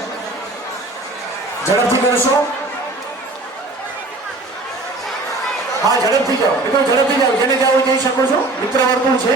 ઝડપથી કરશો. હા, ઝડપથી જાઓ મિત્રો, ઝડપથી જાઓ. જેને જાઓ જઈ શકો છો. મિત્ર વર્તુળ છે.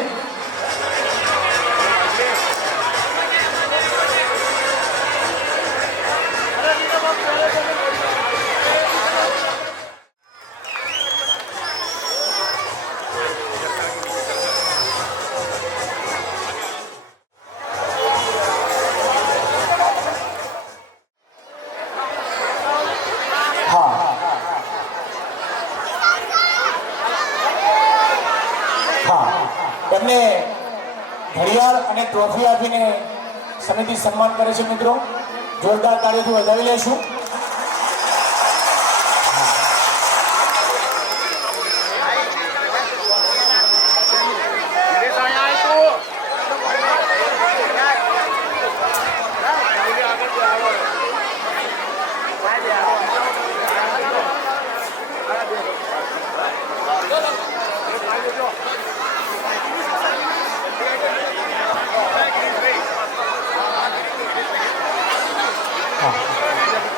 એમને ઘડિયાળ અને ટ્રોફી આપીને સમિતિ સન્માન કરે છે. મિત્રો જોરદાર તાળીઓથી વધાવી લેશું.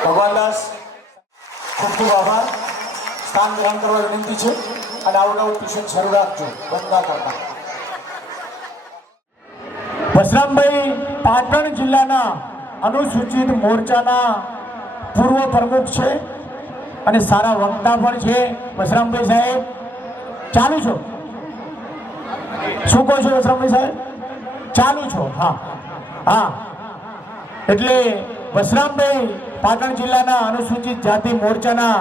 ભગવાનદાસ, ખૂબ ખૂબ આભાર. સ્થાન ગ્રહણ કરવા વિનંતી છે અને આવું ટ્યુશન શરૂ રાખજો, બંધ ના કરતા. વસરામભાઈ પાટણ જિલ્લાના અનુસૂચિત મોરચાના પૂર્વ પ્રમુખ છે અને સારા વક્તા પણ છે. વસરામભાઈ સાહેબ ચાલુ છો? શું કહો છો વસરામભાઈ સાહેબ? ચાલુ છો? હા હા. એટલે વસરામભાઈ પાટણ જિલ્લાના અનુસૂચિત જાતિ મોરચાના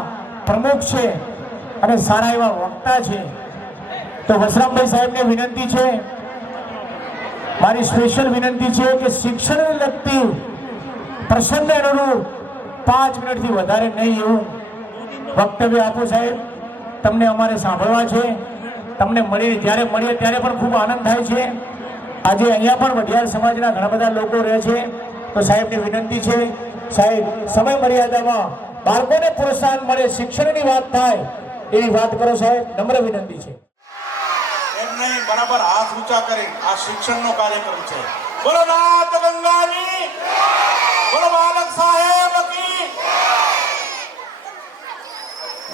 પ્રમુખ છે અને સારા એવા વક્તા છે. તો વસરામભાઈ સાહેબને વિનંતી છે, મારી સ્પેશિયલ વિનંતી છે કે શિક્ષણને લગતી પ્રસંગને અનુરૂપ 5 મિનિટથી વધારે નહીં એવું વક્તવ્ય આપો સાહેબ. તમને અમારે સાંભળવા છે. તમને જ્યારે મળીએ ત્યારે પણ ખૂબ આનંદ થાય છે. આજે અહીંયા પણ વઢિયાર સમાજના ઘણા બધા લોકો રહે છે. તો સાહેબને વિનંતી છે, સાહેબ સમય મર્યાદામાં બાળકોને પ્રોત્સાહન મળે, શિક્ષણની વાત થાય એવી વાત કરો સાહેબ. નમ્ર વિનંતી છે. એમ નહીં, બરાબર હાથ ઊંચા કરી આ શિક્ષણનો કાર્યક્રમ છે. બોલો નાથ ગંગાની, બોલો બાલક સાહેબ કી.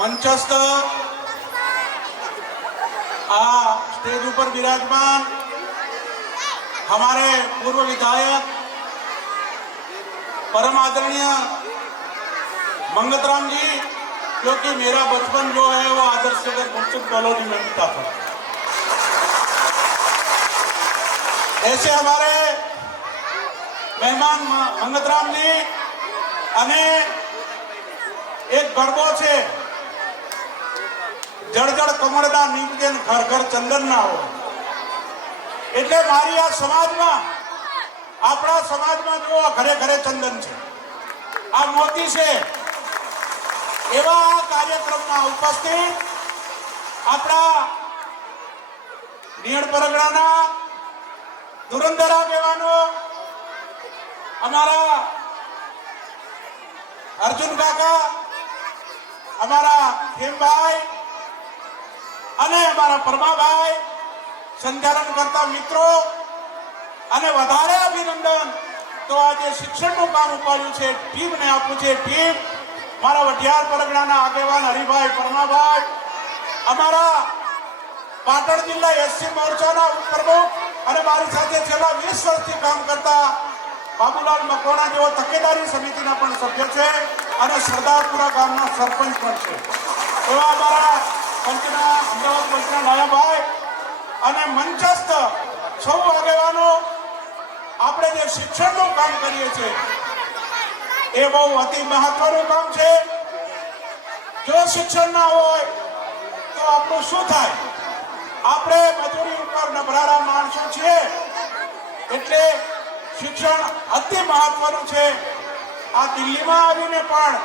મંચસ્થ આ स्टेज ऊपर विराजमान हमारे पूर्व विधायक परम आदरणीय मंगतराम जी, क्योंकि मेरा बचपन जो है वो आदर्श नगर मुंसिफ कॉलोनी में बीता था. ऐसे हमारे मेहमान मंगतराम जी અને એક ગરબો છે, જળજળ કમળના નીપજે ઘર ઘર ચંદન ના હોય. એટલે મારી આ સમાજમાં, આપણા સમાજમાં જો ઘરે ઘરે ચંદન છે, આ મોતી છે. એવા કાર્યક્રમમાં ઉપસ્થિત આપણા નિયણ પરગણાના ધુરંધર આગેવાનો અમારા અર્જુન કાકા, અમારા ખેમભાઈ અને અમારા પરમાભાઈ, સંચાલન કરતા મિત્રો, અને વધારે અભિનંદન તો આજે શિક્ષણનું કામ ઉપાડ્યું છે ટીમને આપવું છે. ટીમ મારા વઢિયાર પરગણાના આગેવાન હરિભાઈ પરમાભાઈ, અમારા પાટણ જિલ્લા એસસી મોરચાના ઉપપ્રમુખ અને મારી સાથે છેલ્લા 20 વર્ષથી કામ કરતા બાબુલાલ મકવાણા જેવો તકેદારી સમિતિના પણ સભ્ય છે અને સરદારપુરા ગામના સરપંચ પણ છે. એવા અમારા પંચના અમદાવાદ પંચના નાયાભાઈ અને મંચસ્થ સૌ આગેવાનો, આપણે જે શિક્ષણનું કામ કરીએ છીએ એ બહુ અતિ મહત્વનું કામ છે. જો શિક્ષણ ના હોય તો આપણું શું થાય? આપણે મજૂરી ઉપર નબળારા માણસો છીએ, એટલે શિક્ષણ અતિ મહત્વનું છે. આ દિલ્હીમાં આવીને પણ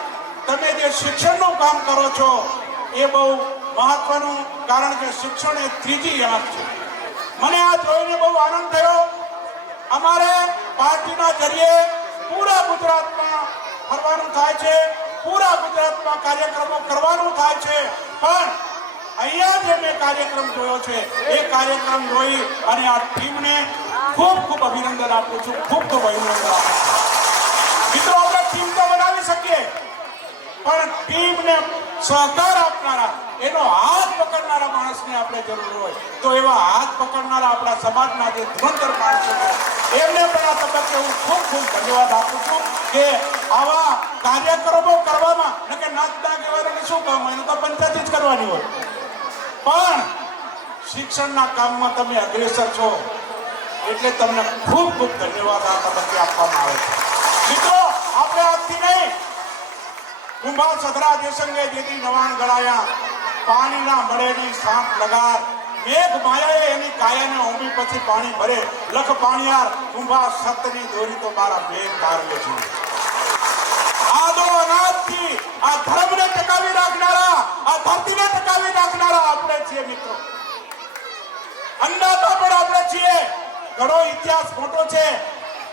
તમે જે શિક્ષણનું કામ કરો છો એ બહુ મહત્વનું, કારણ કે શિક્ષણ એ ત્રીજી આંખ છે. મને આ જોઈને બહુ આનંદ થયો. અમારે પાર્ટીના જરીએ પૂરા ગુજરાતમાં ફરવાનું થાય છે, પૂરા ગુજરાતમાં કાર્યક્રમો કરવાનું થાય છે, પણ અહીંયા જે મેં કાર્યક્રમ જોયો છે એ કાર્યક્રમ જોઈ અને આ ટીમને ખૂબ ખૂબ અભિનંદન આપું છું, ખૂબ ખૂબ અભિનંદન આપું છું. મિત્રો, આપણે ટીમ તો બનાવી શકીએ, પણ ટીમને સહકાર આપનારા, એનો હાથ પકડનારા માણસને આપણે જરૂર હોય. તો એવા હાથ પકડનારા આપણા સમાજના જે ધુરંધર માણસો છે એમને પણ આ તબક્કે હું ખૂબ ખૂબ ધન્યવાદ આપું છું કે આવા કાર્યક્રમો કરવામાં, કે નાચતા કહેવાનું શું કામ હોય, તો પંચાયતી જ કરવાની હોય, પણ શિક્ષણના કામમાં તમે અગ્રેસર છો એટલે તમને ખૂબ ખૂબ ધન્યવાદ આ તબક્કે આપવામાં આવે છે. મિત્રો, આપણે આજથી નહીં, કુંભાર સધરા દેશંગે જેથી નવાણ ગળાયા, પાણીના મળેની સાંપ લગાર, મેઘ માયાએ એની કાયાને ઓમી પછી પાણી ભરે, લખ પાણીયાર કુંભાર સતની દોરી તો મારા મેઘ તારવે છે. આદો અનાજથી આ ધર્મને ટકાવી રાખનારા, આ ધરતીને ટકાવી રાખનારા આપણે છીએ. મિત્રો, અન્નદાતા પણ આપણે છીએ. ઘણો ઇતિહાસ મોટો છે,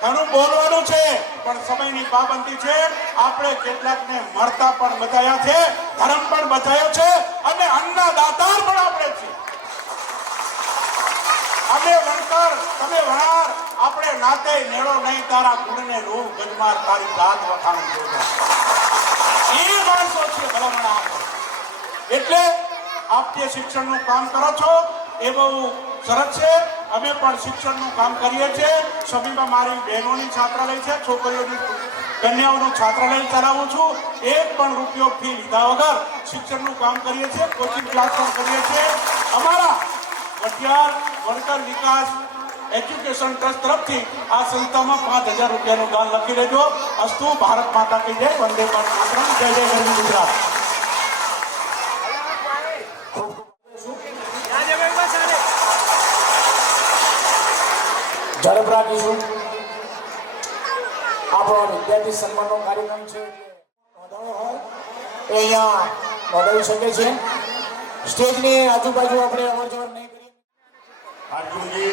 ઘણું બોલવાનું છે, પણ સમયની પાબંદી છે. આપણે કેટલાકને મળતા પણ બચાવ્યા છે, ધર્મ પણ બચાવ્યો છે, અને અન્નદાતા પણ આપણે છીએ. અમે વણકર, તમે વણાર, આપણે નાતે નેળો નહીં તારા ગુણને રૂ ગજમાર તારી જાત વખાણ જોતા એ માણસો છે ભલામણ આપણે. એટલે આપ જે શિક્ષણનું કામ કરો છો એ બહુ સરસ છે. અમે પણ શિક્ષણનું કામ કરીએ છીએ. સભીમાં મારી બહેનોની છાત્રાલય છે, છોકરીઓની કન્યાઓનું છાત્રાલય ચલાવું છું. એક પણ રૂપિયો ફી લીધા વગર શિક્ષણનું કામ કરીએ છીએ, કોચિંગ ક્લાસ પણ કરીએ છીએ. અમારા વઢિયાર વણકર વિકાસ એજ્યુકેશન ટ્રસ્ટ તરફથી આ સંસ્થામાં 5000 રૂપિયાનું દાન લખી લેજો. અસ્તુ. ભારત માતા કી જય. વંદે માતરમ. જય જય ગરવી ગુજરાત. ઝડપ રાખીશું. આપણો વિદ્યાર્થી સન્માનનો કાર્યક્રમ છે, એ અહીંયા નોંધાવી શકે છે. સ્ટેજની આજુબાજુ આપણે અવર જવર નહીં કરીએ. अर्जुन जी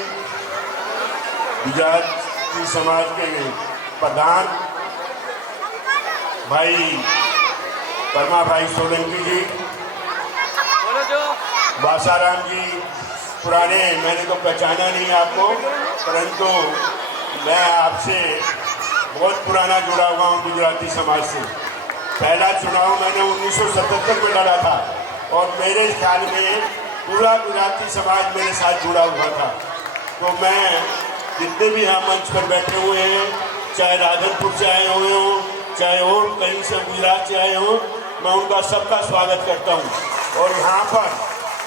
गुजराती समाज के प्रधान भाई परमा भाई सोलंकी जी, बासाराम जी, पुराने, मैंने तो पहचाना नहीं आपको, परंतु मैं आपसे बहुत पुराना जुड़ा हुआ हूँ गुजराती समाज से. पहला चुनाव मैंने 1977 में लड़ा था और मेरे ख्याल में पूरा गुजराती समाज मेरे साथ जुड़ा हुआ था. तो मैं जितने भी यहाँ मंच पर बैठे हुए हैं, चाहे राधनपुर से आए हुए हों, चाहे और कहीं से गुजरात से आए हों, मैं उनका सबका स्वागत करता हूँ. और यहाँ पर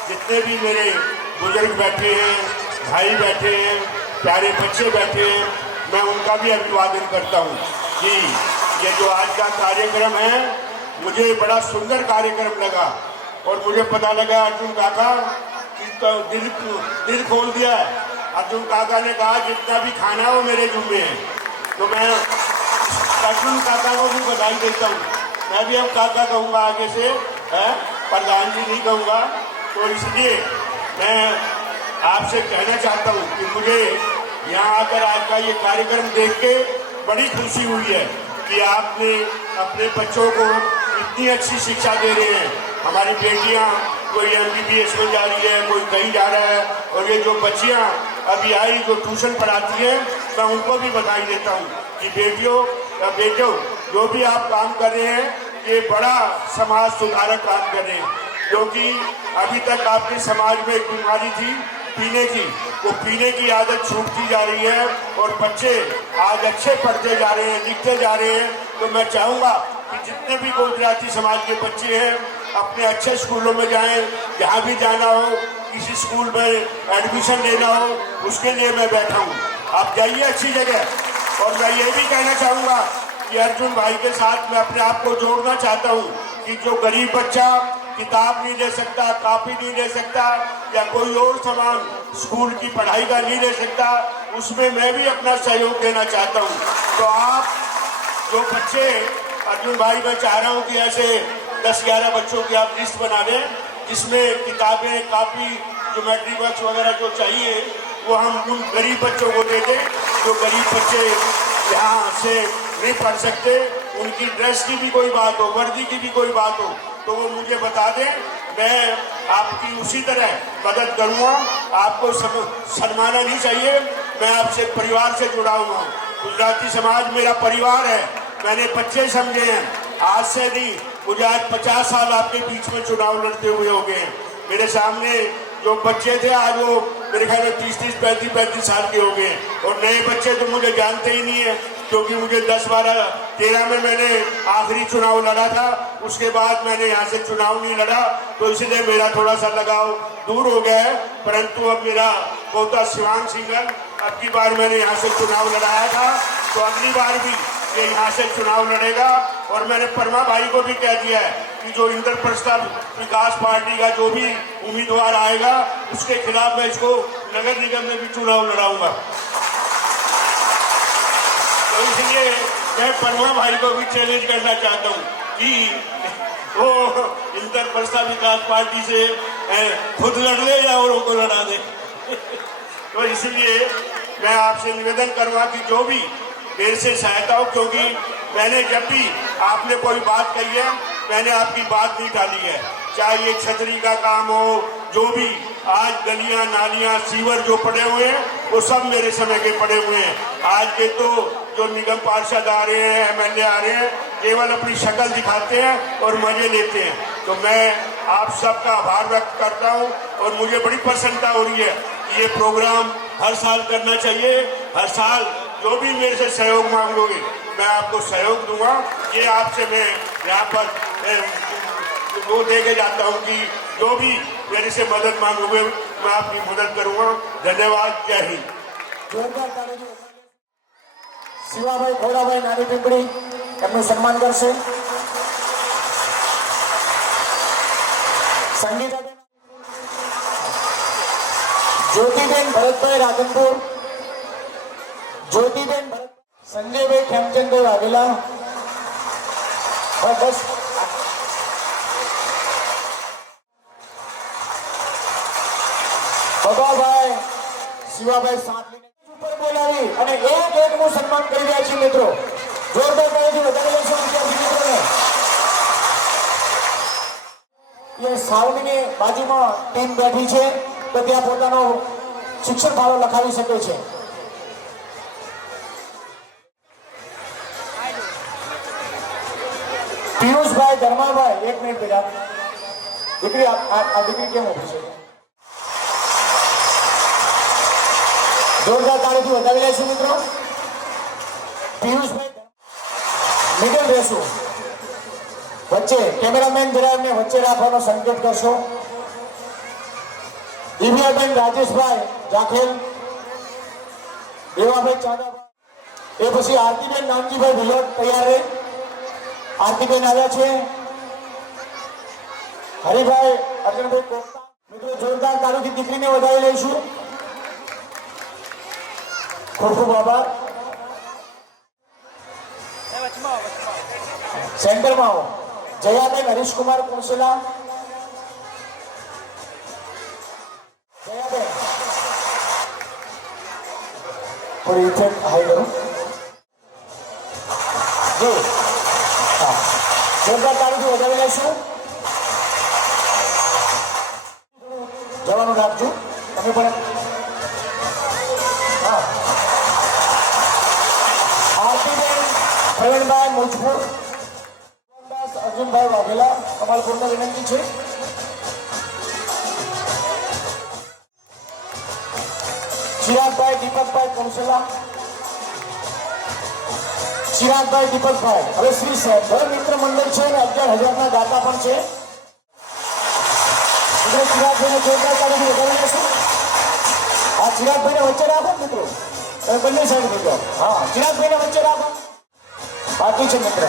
जितने भी मेरे बुजुर्ग बैठे हैं, भाई बैठे हैं, प्यारे बच्चे बैठे हैं, मैं उनका भी अभिवादन करता हूँ कि ये जो आज का कार्यक्रम है मुझे बड़ा सुंदर कार्यक्रम लगा. और मुझे पता लगा अर्जुन काका की तो दिल खोल दिया है. अर्जुन काका ने कहा जितना भी खाना हो मेरे जुम्मे है. तो मैं अर्जुन काका को भी बधाई देता हूँ. मैं भी अब काका कहूँगा आगे से, प्रधान जी नहीं कहूँगा. तो इसलिए मैं आपसे कहना चाहता हूँ कि मुझे यहाँ आकर आज का ये कार्यक्रम देख के बड़ी खुशी हुई है कि आपने अपने बच्चों को इतनी अच्छी शिक्षा दे रहे हैं. हमारी बेटियां कोई MBBS में जा रही है, कोई कहीं जा रहा है, और ये जो बच्चियां अभी आई जो ट्यूशन पढ़ाती हैं, मैं उनको भी बधाई देता हूँ कि बेटियों या बेटों जो भी आप काम कर रहे हैं ये बड़ा समाज सुधारक काम करें, क्योंकि अभी तक आपके समाज में एक बीमारी थी पीने की, वो पीने की आदत छूटती जा रही है और बच्चे आज अच्छे पढ़ते जा रहे हैं, लिखते जा रहे हैं। तो मैं चाहूँगा कि जितने भी गुजराती समाज के बच्चे हैं अपने अच्छे स्कूलों में जाएं, जहाँ भी जाना हो, किसी स्कूल में एडमिशन लेना हो, उसके लिए मैं बैठा हूँ। आप जाइए अच्छी जगह। और मैं ये भी कहना चाहूँगा कि अर्जुन भाई के साथ मैं अपने आप को जोड़ना चाहता हूँ कि जो गरीब बच्चा किताब नहीं ले सकता, कॉपी नहीं ले सकता या कोई और सामान स्कूल की पढ़ाई का नहीं ले सकता, उसमें मैं भी अपना सहयोग देना चाहता हूँ। तो आप जो बच्चे, अर्जुन भाई मैं चाह रहा हूँ कि ऐसे 10-11 बच्चों की आप लिस्ट बना दें जिसमें किताबें, कॉपी, ज्योमेट्री बॉक्स वगैरह जो चाहिए वो हम उन गरीब बच्चों को दे दें। जो गरीब बच्चे यहाँ से नहीं पढ़ सकते, उनकी ड्रेस की भी कोई बात हो, वर्दी की भी कोई बात हो तो वो मुझे बता दें, मैं आपकी उसी तरह मदद करूँगा। आपको शर्माना नहीं चाहिए, मैं आपसे परिवार से जुड़ा हुआ हूँ। गुजराती समाज मेरा परिवार है, मैंने बच्चे समझे हैं, आज से नहीं, मुझे आज 50 साल आपके बीच में चुनाव लड़ते हुए हो गए हैं। मेरे सामने जो बच्चे थे आज वो मेरे ख्याल में 30-30, 35-35 साल के हो गए, और नए बच्चे तो मुझे जानते ही नहीं है, क्योंकि मुझे 10-12-13 में मैंने आखिरी चुनाव लड़ा था, उसके बाद मैंने यहाँ से चुनाव नहीं लड़ा, तो इसलिए मेरा थोड़ा सा लगाव दूर हो गया है। परंतु अब मेरा पोता शिवांग सिंघल, अब की बार मैंने यहाँ से चुनाव लड़ाया था, तो अगली बार भी ये यहाँ से चुनाव लड़ेगा। और मैंने परमा भाई को भी कह दिया है कि जो इंद्रप्रस्थ विकास पार्टी का जो भी उम्मीदवार आएगा उसके खिलाफ मैं इसको नगर निगम में भी चुनाव लड़ाऊंगा। तो इसलिए मैं परमा भाई को भी चैलेंज करना चाहता हूँ कि वो इंद्रप्रस्थ विकास पार्टी से खुद लड़ ले या औरों को लड़ा दे। तो इसलिए मैं आपसे निवेदन करूँगा कि जो भी मेरे से सहायता हो, क्योंकि मैंने जब भी आपने कोई बात कही है मैंने आपकी बात नहीं टाली है, चाहे ये छतरी का काम हो, जो भी आज गलियां नालियां सीवर जो पड़े हुए हैं वो सब मेरे समय के पड़े हुए हैं। आज के तो जो निगम पार्षद आ रहे हैं, एमएलए आ रहे हैं, केवल अपनी शक्ल दिखाते हैं और मजे लेते हैं। तो मैं आप सबका आभार व्यक्त करता हूं और मुझे बड़ी प्रसन्नता हो रही है कि ये प्रोग्राम हर साल करना चाहिए। हर साल जो भी मेरे से सहयोग मांगोगे मैं आपको सहयोग दूंगा। ये आपसे मैं यहाँ पर वो दे के जाता हूँ कि जो भी मेरे से मदद मांगोगे मैं आपकी मदद करूँगा। धन्यवाद, जय हिंद। જોરદાર તાળીઓ શિવાભાઈ ખોડાભાઈ નાની પીપળી એમનું સન્માન કરશે. સંગીતાબેન, જ્યોતિબેન ભરતભાઈ રાધનપુર, જ્યોતિબેન ભરત, સંજયભાઈ ખેમચંદભાઈ વાઘેલા, બસ ભગાભાઈ શિવાભાઈ સાંતલીને ઉપર બોલાવી અને એક એકનું સન્માન કરી રહ્યા છીએ મિત્રો. જોરદાર તાળીથી વધારે લઈશું વિદ્યાર્થી મિત્રોને. એ સાવલીની બાજુમાં ટીમ બેઠી છે તો ત્યાં પોતાનો શિક્ષણ ફાળો લખાવી શકે છે. પિયુષભાઈ ધર્માભાઈ, 1 મિનિટ બેટા. દીકરી આ દીકરી કેમ ઉભી છે? જોરદાર તાળીથી વધાવી લઈશું મિત્રો. પિયુષભાઈ મિડલ રહેશું, વચ્ચે કેમેરામેન જરા એમને વચ્ચે રાખવાનો સંકેત કરશો. દિવ્યાબેન રાજેશભાઈ જાખેલ, દેવાભાઈ ચાંદાભાઈ, એ પછી આરતીબેન નાનજીભાઈ ભિલોટ તૈયાર રહે. આરતીબેન આવ્યા છે. હરિભાઈ અર્જુનભાઈ કોકતા. મિત્રો જોરદાર તાળીથી દીકરીને વધાવી લઈશું. ખૂબ ખૂબ આભાર. સેન્ટરમાં આવો. જયાબેન હરીશકુમાર કોસેલા. જયાબેન થોડી ઇફેક્ટ હાઈ કરો જી. હા, જોરદાર તાળીથી વધાવી લઈશું. જવાનું રાખજો તમે પણ. હા, આરતીબેન પ્રવીણભાઈ મુજપુર, અર્જુનભાઈ વાઘેલા કમાલપુરને વિનંતી છે. ચિરાગભાઈ દીપકભાઈ કંસલા, ચિરાગભાઈ દીપકભાઈ. હવે શ્રી ઘર મિત્ર મંડળ છે અને 11,000ના દાતા પણ છે. મિત્રો ચિરાગભાઈને જોરદાર તાળીથી વધાવી લેશું. હા, ચિરાગભાઈને વચ્ચે રાખો મિત્રો, તમે બંને સાઈડ થઈ જાઓ. હા, ચિરાગભાઈને વચ્ચે રાખો. બાકી છે મિત્ર.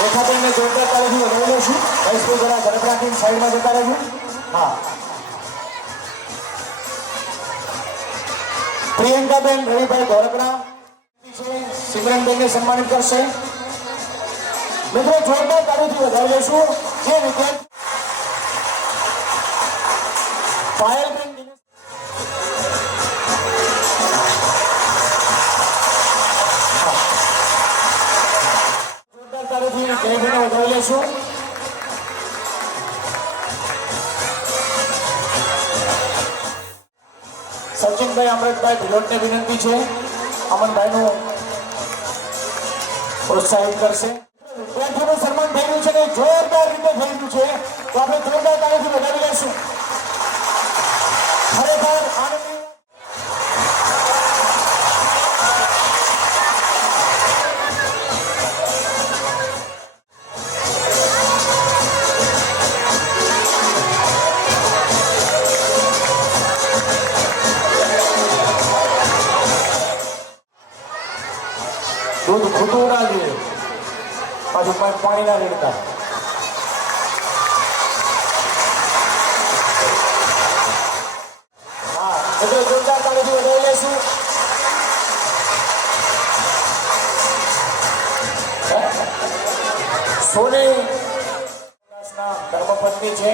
રેખાબેનને જોરદાર તાળીથી વધાવી લઈશું. ભાઈ જરા ઝડપ રાખીને સાઈડમાં જતા રહેજો. હા, પ્રિયંકાબેન રવિભાઈ ધોળકડા સિમરનબેનને સન્માનિત કરશે. મિત્રો જોરદાર તાળીથી વધાવી લઈશું. જે વિદ્યાર્થી પાયલબેન જોરદાર તાળીથી જયભાઈને વધાવી લઈશું. સચિનભાઈ અમૃતભાઈ ભિલોટને વિનંતી છે અમનભાઈનું પ્રોત્સાહિત કરશે. વિદ્યાર્થીઓનું સન્માન થઈ રહ્યું છે ને જોરદાર રીતે થઈ રહ્યું છે, તો આપણે જોરદાર તાળીથી વધાવી લઈશું. ખરેખર આનંદની દૂધ ખોટું ના જોઈએ, પાછું પાણી ના રેડતા. હા, એટલે જોરદાર તાળીથી વધાવી લઈશું. સોની ધર્મપત્ની છે,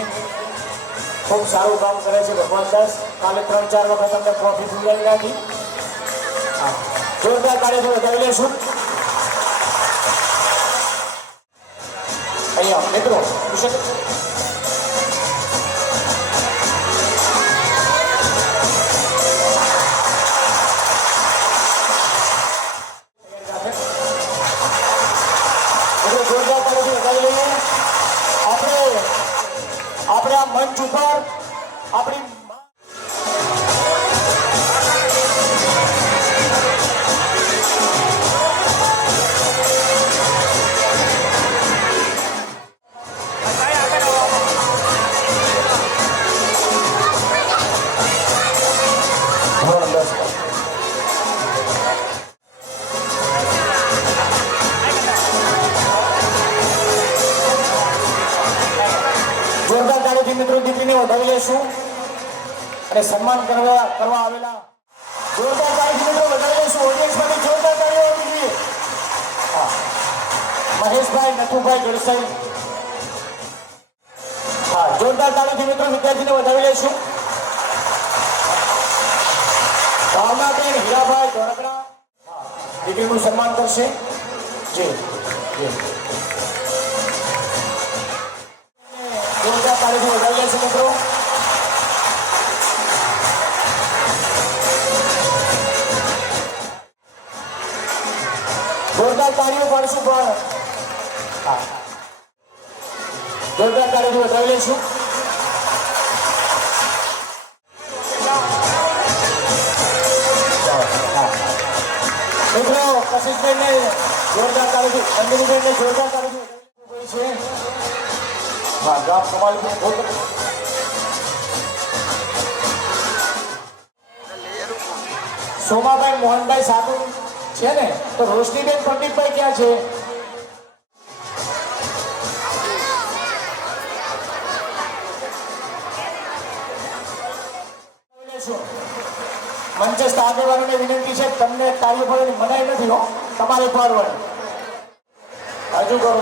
ખૂબ સારું કામ કરે છે ભગવાન દાસ. કાલે 3-4 વખત અમને ટ્રોફી ફૂલાવી નાખી. હા, જોરદાર તાળીથી વધાવી લઈશું. અહીંયા મિત્રો જોરદાર તાળીથી વધાવી લઈએ. આપણે આ મંચ ઉપર આપણી જોરદાર તાળીથી મિત્રો દીકરીને વધાવી લેશું અને સન્માન કરવા આવેલા જોરદાર તાળીથી મિત્રો વધાવી લેશું. ઓડિયન્સમાંથી જોરદાર તાળીઓ હોવી જોઈએ. હા, મહેશભાઈ નથુભાઈ ગડસાઈ. હા, જોરદાર તાળીથી મિત્રો વિદ્યાર્થીને વધાવી લેશું. ભાવનાબેન હીરાભાઈ ધોળકડા દીકરીનું સન્માન કરશે. જી જી, જોરદાર તાળીથી વધાવી લેશે મિત્રો. જોરદાર તાળીઓ પાડશું પણ. હા, જોરદાર તાળીથી વધાવી લેશું. મિત્રો કશિશબેનને જોરદાર તાળીથી, અંજલિબેનને જોરદાર તાળીથી વધાવી છે. હા, ગામ કમાલપુર. સોમાભાઈ મોહનભાઈ સાધુ છે ને, તો રોશનીબેન પંડિતભાઈ ક્યાં છે? મંચસ્થ આગેવાનોને વિનંતી છે, તમને તાળીઓ પાડવાની મનાઈ નથી હો, તમારે પાડવાની. હજુ કરો.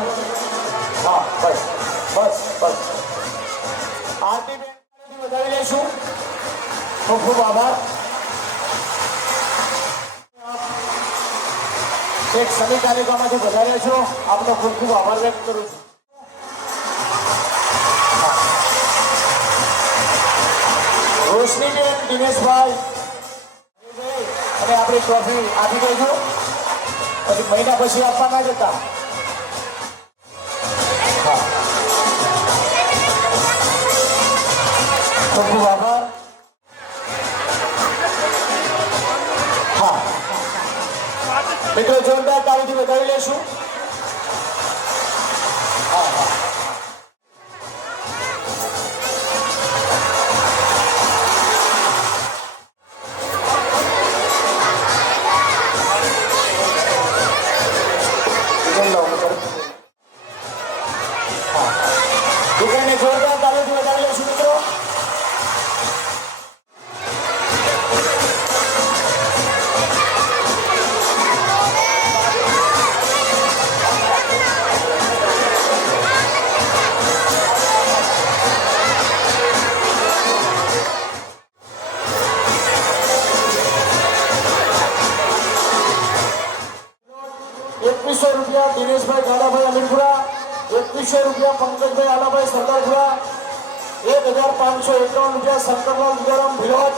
હા, બસ બસ બસ. આરતીબેન વધાવી લઈશું. ખૂબ ખૂબ આભાર. એક સમી તાલુકામાંથી વધાર્યા છો, આપનો ખૂબ ખૂબ આભાર વ્યક્ત કરું છું. રોશનીબેન દિનેશભાઈ અને આપણી ટ્રોફી આપી દેજો, પછી મહિના પછી આપવા ના જતા. હા, ખૂબ ખૂબ આભાર. હા મિત્રો, જોરદાર તાળીથી વધાવી લેશું. હા હા, દુકાને જોરદાર તાળીથી વધાવી લેશું મિત્રો. ₹2100 દિનેશભાઈ ગાડાભાઈ અમીરપુરા, ₹2100 પંકજભાઈ આલાભાઈ સરદારપુરા, ₹1551 શંકરલાલ વિદ્યારામ ભિલોટ.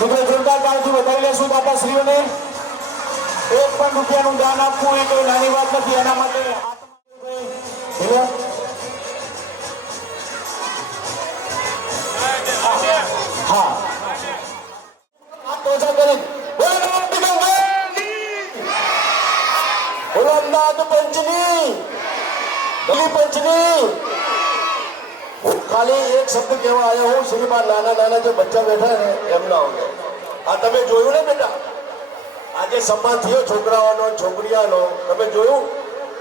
મિત્રો જોરદાર તાળીથી વધાવી લેશું દાતાશ્રીઓને. એક પણ રૂપિયાનું દાન આપવું એ કોઈ નાની વાત નથી. એના માટે ભિલોટ. હા, તોજા કરી બોલો અમદાવાદ પંચની દિલ્હી પંચની. ખાલી એક શબ્દ કહેવા આવ્યો હું, શ્રીમાં નાના નાના જે બચ્ચા બેઠા ને એમના અંગે. આ તમે જોયું ને બેટા, આજે સન્માન થયો છોકરાઓનો છોકરીઓનો, તમે જોયું?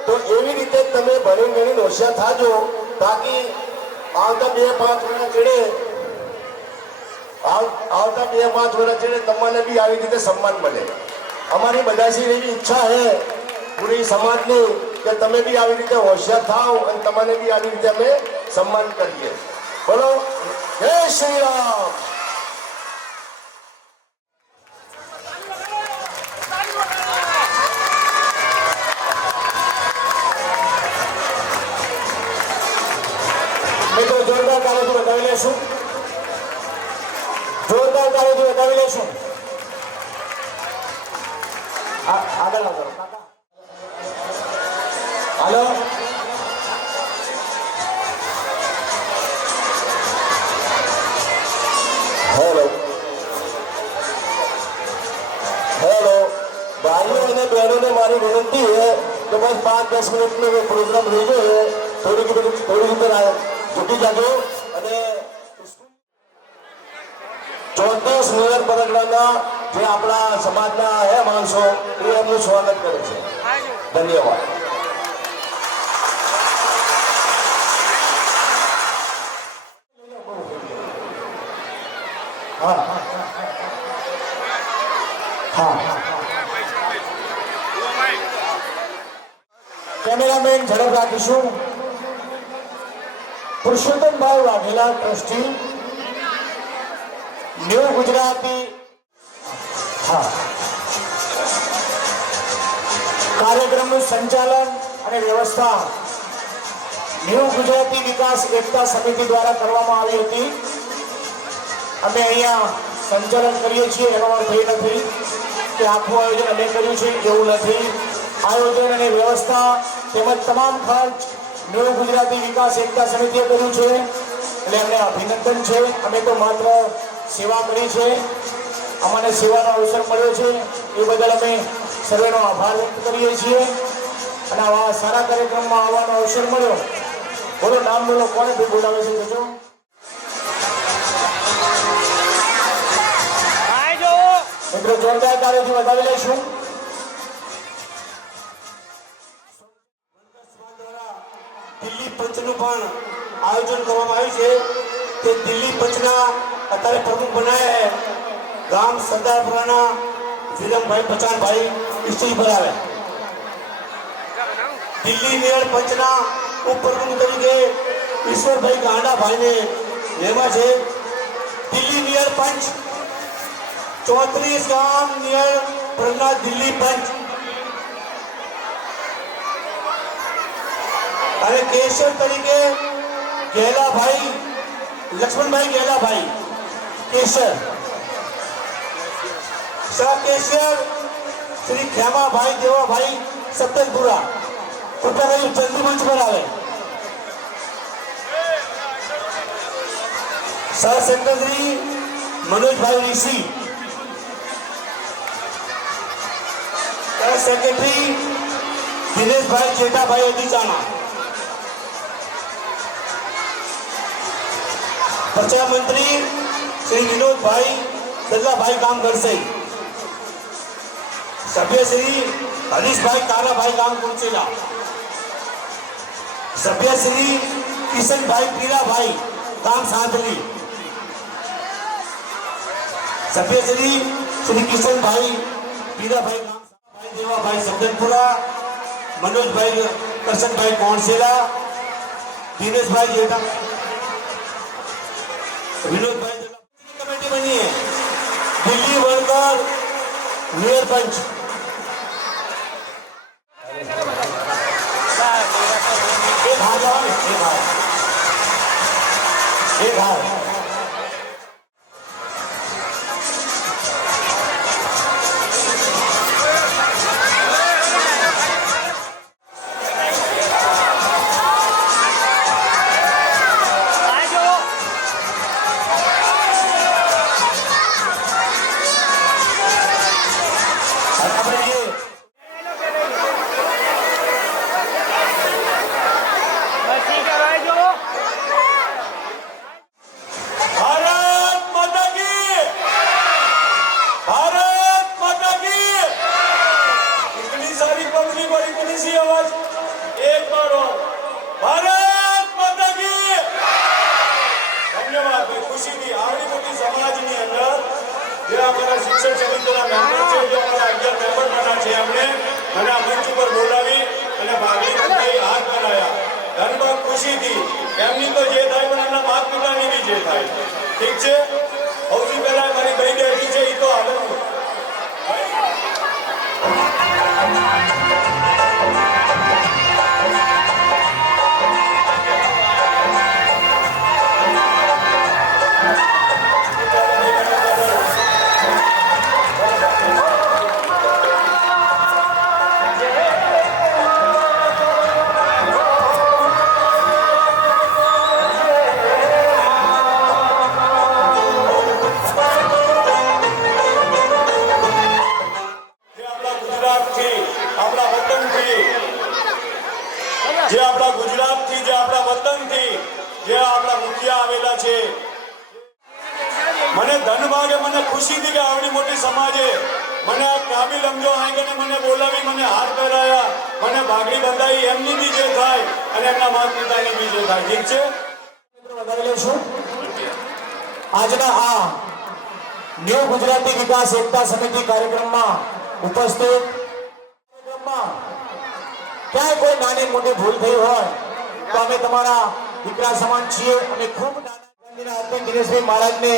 તો એવી રીતે તમે ભણી ગણીને હોશિયાર થાજો, તાકી આવતા 2-5 વર્ષ ચડે, આવતા 2-5 વર્ષ ચડે તમને બી આવી રીતે સન્માન મળે. અમારી બધાથી એવી ઈચ્છા છે પૂરી સમાજની કે તમે બી આવી રીતે હોશિયાર થાવ અને તમને બી આવી રીતે અમે સન્માન કરીએ. બોલો જય શ્રી રામ. મિત્રો જોરદાર તાળીથી વધાવી લેશું. જોરદાર તાળીથી વધાવી લેશું. આગળ આગળ કાકા. હાલો, હેલો હેલો ભાઈઓ અને બહેનોને મારી વિનંતી છે કે બસ 5-10 મિનિટનો પ્રોગ્રામ રહી ગયો છે, થોડી રીતે ઝૂકી જાજો. અને 34 નગર પરગણાના જે આપણા સમાજના હે માણસો એ એમનું સ્વાગત કરે છે. ધન્યવાદ. હા હા, કેમેરામેન ઝડપ રાખીશું. પુરુષોત્તમભાઈ વાઘેલા, ટ્રસ્ટી, ન્યૂ ગુજરાતી. હા, કાર્યક્રમનું સંચાલન અને વ્યવસ્થા ન્યૂ ગુજરાતી વિકાસ એકતા સમિતિ દ્વારા કરવામાં આવી હતી. અમે અહીંયા સંચાલન કરીએ છીએ, એનો અર્થ એ નથી કે આખું આયોજન અમે કર્યું છે, એવું નથી. આયોજન અને વ્યવસ્થા તેમજ તમામ ખર્ચ ન્યૂ ગુજરાતી વિકાસ એકતા સમિતિએ કર્યું છે, એટલે અમને અભિનંદન છે. અમે તો માત્ર સેવા કરી છે, અમને સેવાનો અવસર મળ્યો છે, એ બદલ અમે સર્વેનો આભાર વ્યક્ત કરીએ છીએ. અને આવા સારા કાર્યક્રમમાં આવવાનો અવસર મળ્યો. બોલો નામ બોલો, કોને ભાઈ બોલાવે છે જજો. મિત્રો જોરદાર તાળીથી વધાવી લઈશું. દિલ્હી પંચનું પણ આયોજન કરવામાં આવ્યું છે. તે દિલ્હી પંચના અત્યારે પ્રમુખ બનાયા ગામ સરદારપુરાના વિરમભાઈ પચાનભાઈ સ્ટેજ પર આવે. દિલ્હી મેયર પંચના ઉપપ્રમુખ તરીકે ઈશ્વરભાઈ ગાંડાભાઈને લેવા છે. દિલ્હી મેયર પંચ 34 ગામ મેયર પ્રજ્ઞા દિલ્હી પંચ અને કેશર તરીકે ગેલાભાઈ લક્ષ્મણભાઈ ગેલાભાઈ કેશર, સહ કેશર શ્રી ખેમાભાઈ દેવાભાઈ સત્તરપુરા, કૃપયા કરી જલ્દી મંચ પર આવે. સહ સેક્રેટરી મનોજભાઈ ઋષિ, સહ સેક્રેટરી દિનેશભાઈ જેઠાભાઈ અદીચાણા, પ્રચાર મંત્રી શ્રી વિનોદભાઈ દલ્લાભાઈ કામ કરશે, સભ્ય શ્રી હરીશભાઈ કારાભાઈ ગામ કુંચેલા, સભ્ય શ્રી કિશનભાઈ પીરાભાઈ ગામ સાંતલી, સભ્ય શ્રી કિશનભાઈ પીરાભાઈ ગામ ભાઈ દેવાભાઈ સદનપુરા, મનોજભાઈ કરશનભાઈ કોણસેલા, દિનેશભાઈ જેઠા, विनोदभाई कमेटी बनी है, दिल्ली वर्कर मेयर पंच, एक हार શિક્ષક સમિતિના મેમ્બર છે, જે અમારા 11 મેમ્બર બના છે, અમને મને આ મંચ ઉપર બોલાવી અને ભાગી બંધાઈ હાથ બનાવ્યા. ધન્યવાદ, ખુશીથી. એમની તો જે થાય પણ એમના માતા પિતાની બી જે થાય. ઠીક છે, સૌથી પહેલા મારી બહેન બેઠી છે, એ તો આગળ જે આપણા ગુજરાતથી, જે આપણા વતનથી, જે આપણા મુખિયા આવેલા છે, મને ધનભાગે, મને ખુશીથી કે આવડી મોટી સમાજે મને આ કાબિલ સમજો આંગણે મને બોલાવી, મને હાથ પહેરાયા, મને ભાગડી બંધાઈ. એમની બી જે થાય અને એમના માતા પિતાની બી જે થાય. ઠીક છે, વધારી લઈશું. આજના આ ન્યૂ ગુજરાતી વિકાસ એકતા સમિતિ કાર્યક્રમમાં ઉપસ્થિત, ક્યાંય કોઈ નાની મોટી ભૂલ થઈ હોય તો અમે તમારા દીકરા સમાન છીએ. અમે ખૂબ ગાંધીના હાથે દિનેશભાઈ મહારાજને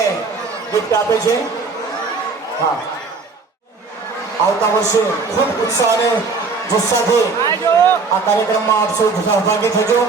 ગિફ્ટ આપે છે. હા, આવતા વર્ષે ખૂબ ઉત્સાહ અને જુસ્સાથી આ કાર્યક્રમમાં આપ સૌ સહભાગી થજો.